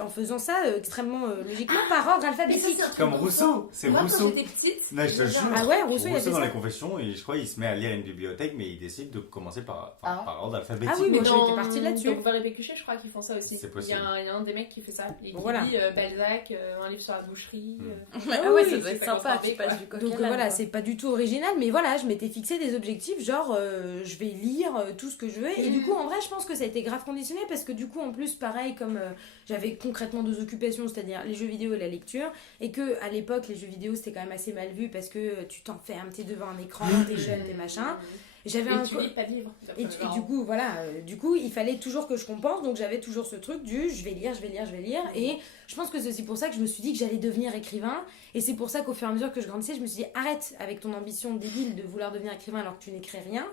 en faisant ça extrêmement logiquement par ordre Mais ça, alphabétique. c'est un truc Comme pour Rousseau, enfants. c'est Moi, Rousseau. quand j'étais petite, Non, je te jure. Ah ouais, Rousseau, il a fait dans ça. les confessions, et je crois qu'il se met à lire une bibliothèque, mais il décide de commencer par ordre alphabétique. Ah oui, mais mais moi, j'étais partie là-dessus. Dans Valérie Pécuchet, je crois qu'ils font ça aussi. C'est Il y, possible. il y a un des mecs qui fait ça. Et qui Voilà. lit Balzac, un livre sur la boucherie. Ah ouais, ça oui, doit c'est être pas sympa, conservé, tu passes quoi. du coq Donc à l'âne, voilà, quoi. c'est pas du tout original, mais voilà, je m'étais fixé des objectifs, genre je vais lire tout ce que je veux. Et du coup, en vrai, je pense que ça a été grave conditionné parce que du coup, en plus, pareil, comme j'avais concrètement 2 occupations, c'est-à-dire les jeux vidéo et la lecture, et que à l'époque, les jeux vidéo c'était quand même assez mal vu parce que tu t'enfermes, t'es devant un écran, t'es jeune, t'es machin. J'avais Et un tu lis pas de livre. Et du coup, voilà, du coup, il fallait toujours que je compense, donc j'avais toujours ce truc du je vais lire, je vais lire, je vais lire. Et je pense que c'est aussi pour ça que je me suis dit que j'allais devenir écrivain. Et c'est pour ça qu'au fur et à mesure que je grandissais, je me suis dit arrête avec ton ambition débile de vouloir devenir écrivain alors que tu n'écris rien.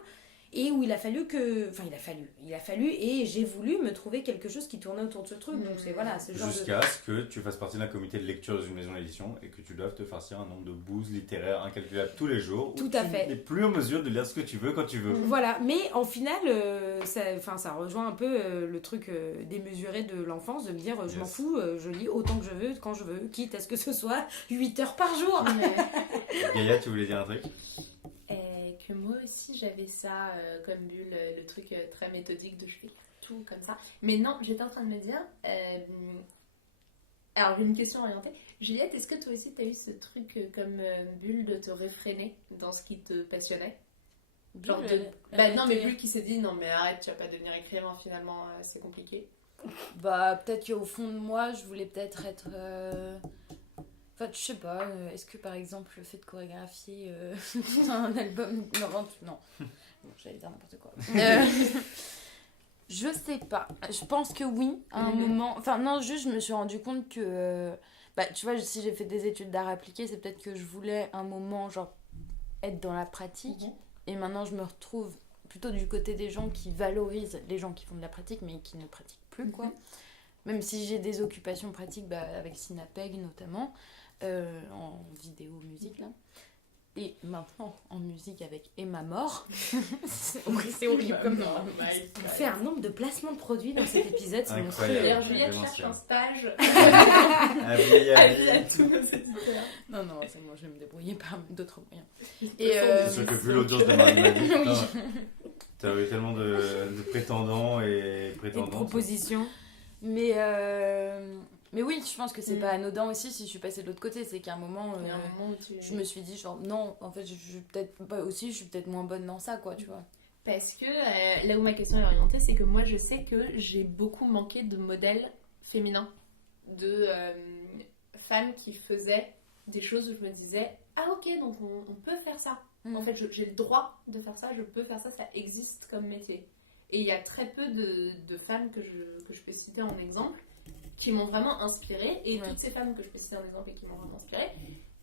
Et où il a fallu, et j'ai voulu me trouver quelque chose qui tournait autour de ce truc. Donc c'est voilà, c'est le genre de... Jusqu'à ce que tu fasses partie d'un comité de lecture dans une maison d'édition et que tu doives te farcir un nombre de bouses littéraires incalculables tous les jours. Tout où à tu fait. n'es plus en mesure de lire ce que tu veux quand tu veux. Voilà, mais en final, ça rejoint un peu le truc démesuré de l'enfance, de me dire je m'en Yes. fous, je lis autant que je veux, quand je veux, quitte à ce que ce soit 8 heures par jour. Gaïa, tu voulais dire un truc? Que moi aussi j'avais ça comme bulle, le truc très méthodique de je fais tout comme ça. Mais non, j'étais en train de me dire. Alors j'ai une question orientée. Juliette, est-ce que toi aussi t'as eu ce truc comme bulle de te réfréner dans ce qui te passionnait? Genre de... Bah non, mais bulle qui s'est dit non, mais arrête, tu vas pas devenir écrivain finalement, c'est compliqué. Bah, peut-être qu'au fond de moi, je voulais peut-être être... Enfin, je sais pas, est-ce que par exemple le fait de chorégraphier tout un album... Non, bon, j'allais dire n'importe quoi. Je sais pas, je pense que oui, à un moment... Enfin, non, juste je me suis rendu compte que... bah, tu vois, si j'ai fait des études d'art appliqué, c'est peut-être que je voulais un moment, genre, être dans la pratique. Et maintenant, je me retrouve plutôt du côté des gens qui valorisent les gens qui font de la pratique, mais qui ne pratiquent plus, quoi. Même si j'ai des occupations pratiques, bah, avec Synapeg notamment, en vidéo, musique, là. et maintenant en musique avec Emma Mort. C'est horrible comme nom. On fait un nombre de placements de produits dans cet épisode, c'est monstrueux. Incroyable. D'ailleurs, Juliette cherche un stage. Avis, Avis à avis. tous nos éditeurs. Non, c'est moi, je vais me débrouiller par d'autres moyens. Et C'est sûr que vu l'audience de Marie m'a dit, t'as eu tellement de prétendants et Des prétendantes. propositions. Mais oui, je pense que c'est pas anodin aussi si je suis passée de l'autre côté. C'est qu'à un moment, il y a un moment où tu... je me suis dit, genre, non, en fait, je suis peut-être moins bonne dans ça, quoi, tu vois. Parce que là où ma question est orientée, c'est que moi je sais que j'ai beaucoup manqué de modèles féminins, de femmes qui faisaient des choses où je me disais ah ok, donc on peut faire ça. En fait, j'ai le droit de faire ça, je peux faire ça, ça existe comme métier. Et il y a très peu de femmes que je peux citer en exemple qui m'ont vraiment inspirée. Et toutes ces femmes que je peux citer en exemple et qui m'ont vraiment inspirée,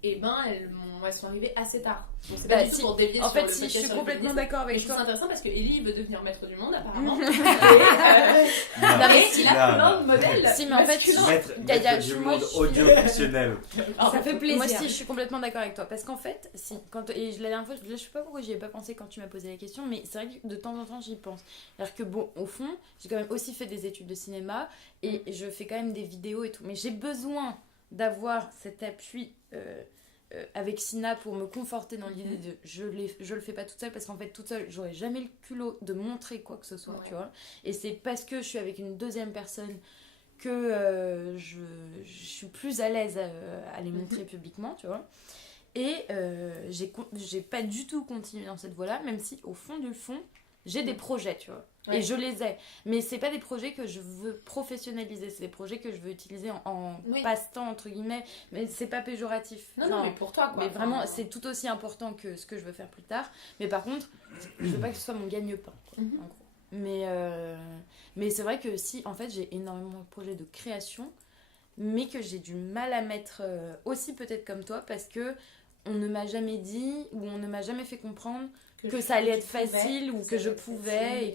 et ben elles sont arrivées assez tard. Donc c'est pas du tout pour dévier en sur fait, le si podcast je suis sur le complètement féminisme. d'accord Mais avec je trouve toi. ça intéressant parce que Ellie veut devenir maître du monde apparemment. Non, Non, mais il a plein de modèles. Si, mais en fait, masculins. Maître du monde audio-fictionnel. Ça fait plaisir. Moi aussi, je suis complètement d'accord avec toi. Parce qu'en fait, et la dernière fois, je sais pas pourquoi j'y ai pas pensé quand tu m'as posé la question, mais c'est vrai que de temps en temps, j'y pense. C'est-à-dire que, bon, au fond, j'ai quand même aussi fait des études de cinéma et je fais quand même des vidéos et tout. Mais j'ai besoin d'avoir cet appui avec Sina pour me conforter dans l'idée de je le fais pas toute seule, parce qu'en fait, toute seule, j'aurais jamais le culot de montrer quoi que ce soit, tu vois. Et c'est parce que je suis avec une deuxième personne que je suis plus à l'aise à les montrer publiquement, tu vois. Et j'ai pas du tout continué dans cette voie-là, même si au fond du fond, j'ai des projets, tu vois. Ouais. Et je les ai. Mais c'est pas des projets que je veux professionnaliser, c'est des projets que je veux utiliser en passe-temps, entre guillemets. Mais c'est pas péjoratif. Non, mais pour toi, quoi. Mais vraiment, c'est tout aussi important que ce que je veux faire plus tard. Mais par contre, je veux pas que ce soit mon gagne-pain, quoi, en gros. Mais c'est vrai que si, en fait, j'ai énormément de projets de création, mais que j'ai du mal à mettre aussi peut-être comme toi, parce que on ne m'a jamais dit, ou on ne m'a jamais fait comprendre que ça allait être facile, ou que je pouvais,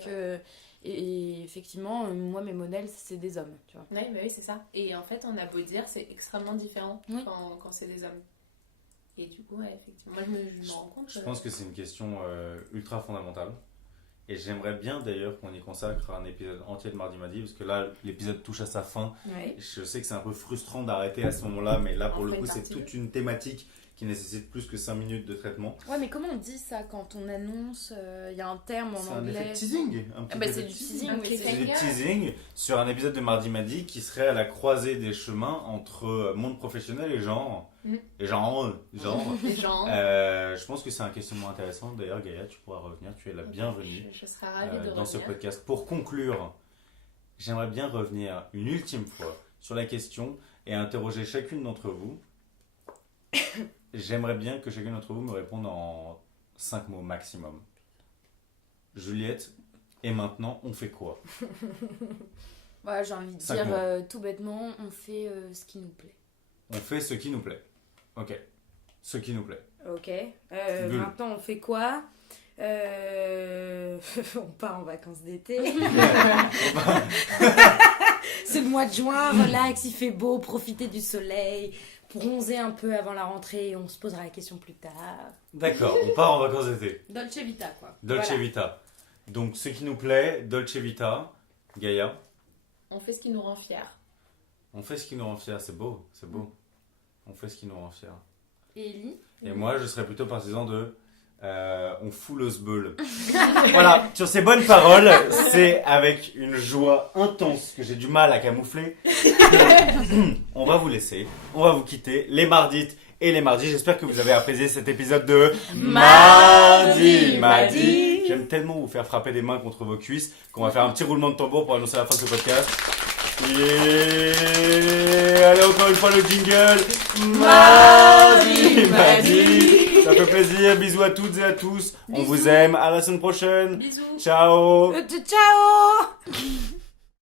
et effectivement, moi, mes modèles, c'est des hommes, tu vois. Oui, c'est ça. Et en fait, on a beau dire, c'est extrêmement différent quand c'est des hommes. Et du coup, effectivement, moi, je me rends compte. Je pense que c'est une question ultra fondamentale. Et j'aimerais bien d'ailleurs qu'on y consacre un épisode entier de Mardi Madi, parce que là, l'épisode touche à sa fin. Ouais. Je sais que c'est un peu frustrant d'arrêter à ce moment-là, mais là, pour On le fait coup, une c'est partie toute une thématique qui nécessite plus que 5 minutes de traitement. Ouais, mais comment on dit ça quand on annonce, il y a un terme en C'est un anglais. effet de teasing. Un petit C'est effet du de teasing, Un oui. petit C'est du Finger. teasing sur un épisode de Mardi Madi qui serait à la croisée des chemins entre monde professionnel et genre. Et genre. Les gens. Je pense que c'est un questionnement intéressant. D'ailleurs, Gaïa, tu pourras revenir. Tu es la bienvenue Je serais ravie de dans ce revenir. podcast. Pour conclure, j'aimerais bien revenir une ultime fois sur la question et interroger chacune d'entre vous. J'aimerais bien que chacune d'entre vous me réponde en 5 mots maximum. Juliette, et maintenant, on fait quoi? Voilà, j'ai envie de 5 dire mots. tout bêtement, on fait ce qui nous plaît. On fait ce qui nous plaît. Ok. Ce qui nous plaît. Ok. Bulle. Maintenant, on fait quoi On part en vacances d'été. C'est le mois de juin, relax, il fait beau, profitez du soleil, bronzer un peu avant la rentrée, et on se posera la question plus tard. D'accord, on part en vacances d'été. Dolce Vita, quoi. Dolce Voilà. Vita. Donc, ce qui nous plaît, Dolce Vita. Gaïa, On fait ce qui nous rend fiers. on fait ce qui nous rend fiers. C'est beau, c'est beau. On fait ce qui nous rend fiers. Et Ellie? Et moi, je serais plutôt partisan de on fout le sbeul. Voilà, sur ces bonnes paroles, c'est avec une joie intense que j'ai du mal à camoufler que on va vous laisser, on va vous quitter, les mardites et les mardis. J'espère que vous avez apprécié cet épisode de Mardi Madi. J'aime tellement vous faire frapper des mains contre vos cuisses qu'on va faire un petit roulement de tambour pour annoncer la fin de ce podcast. Et allez, encore une fois le jingle. Mardi Madi. Ça fait plaisir. Bisous à toutes et à tous. On vous aime. À la semaine prochaine. Bisous. Ciao. Ciao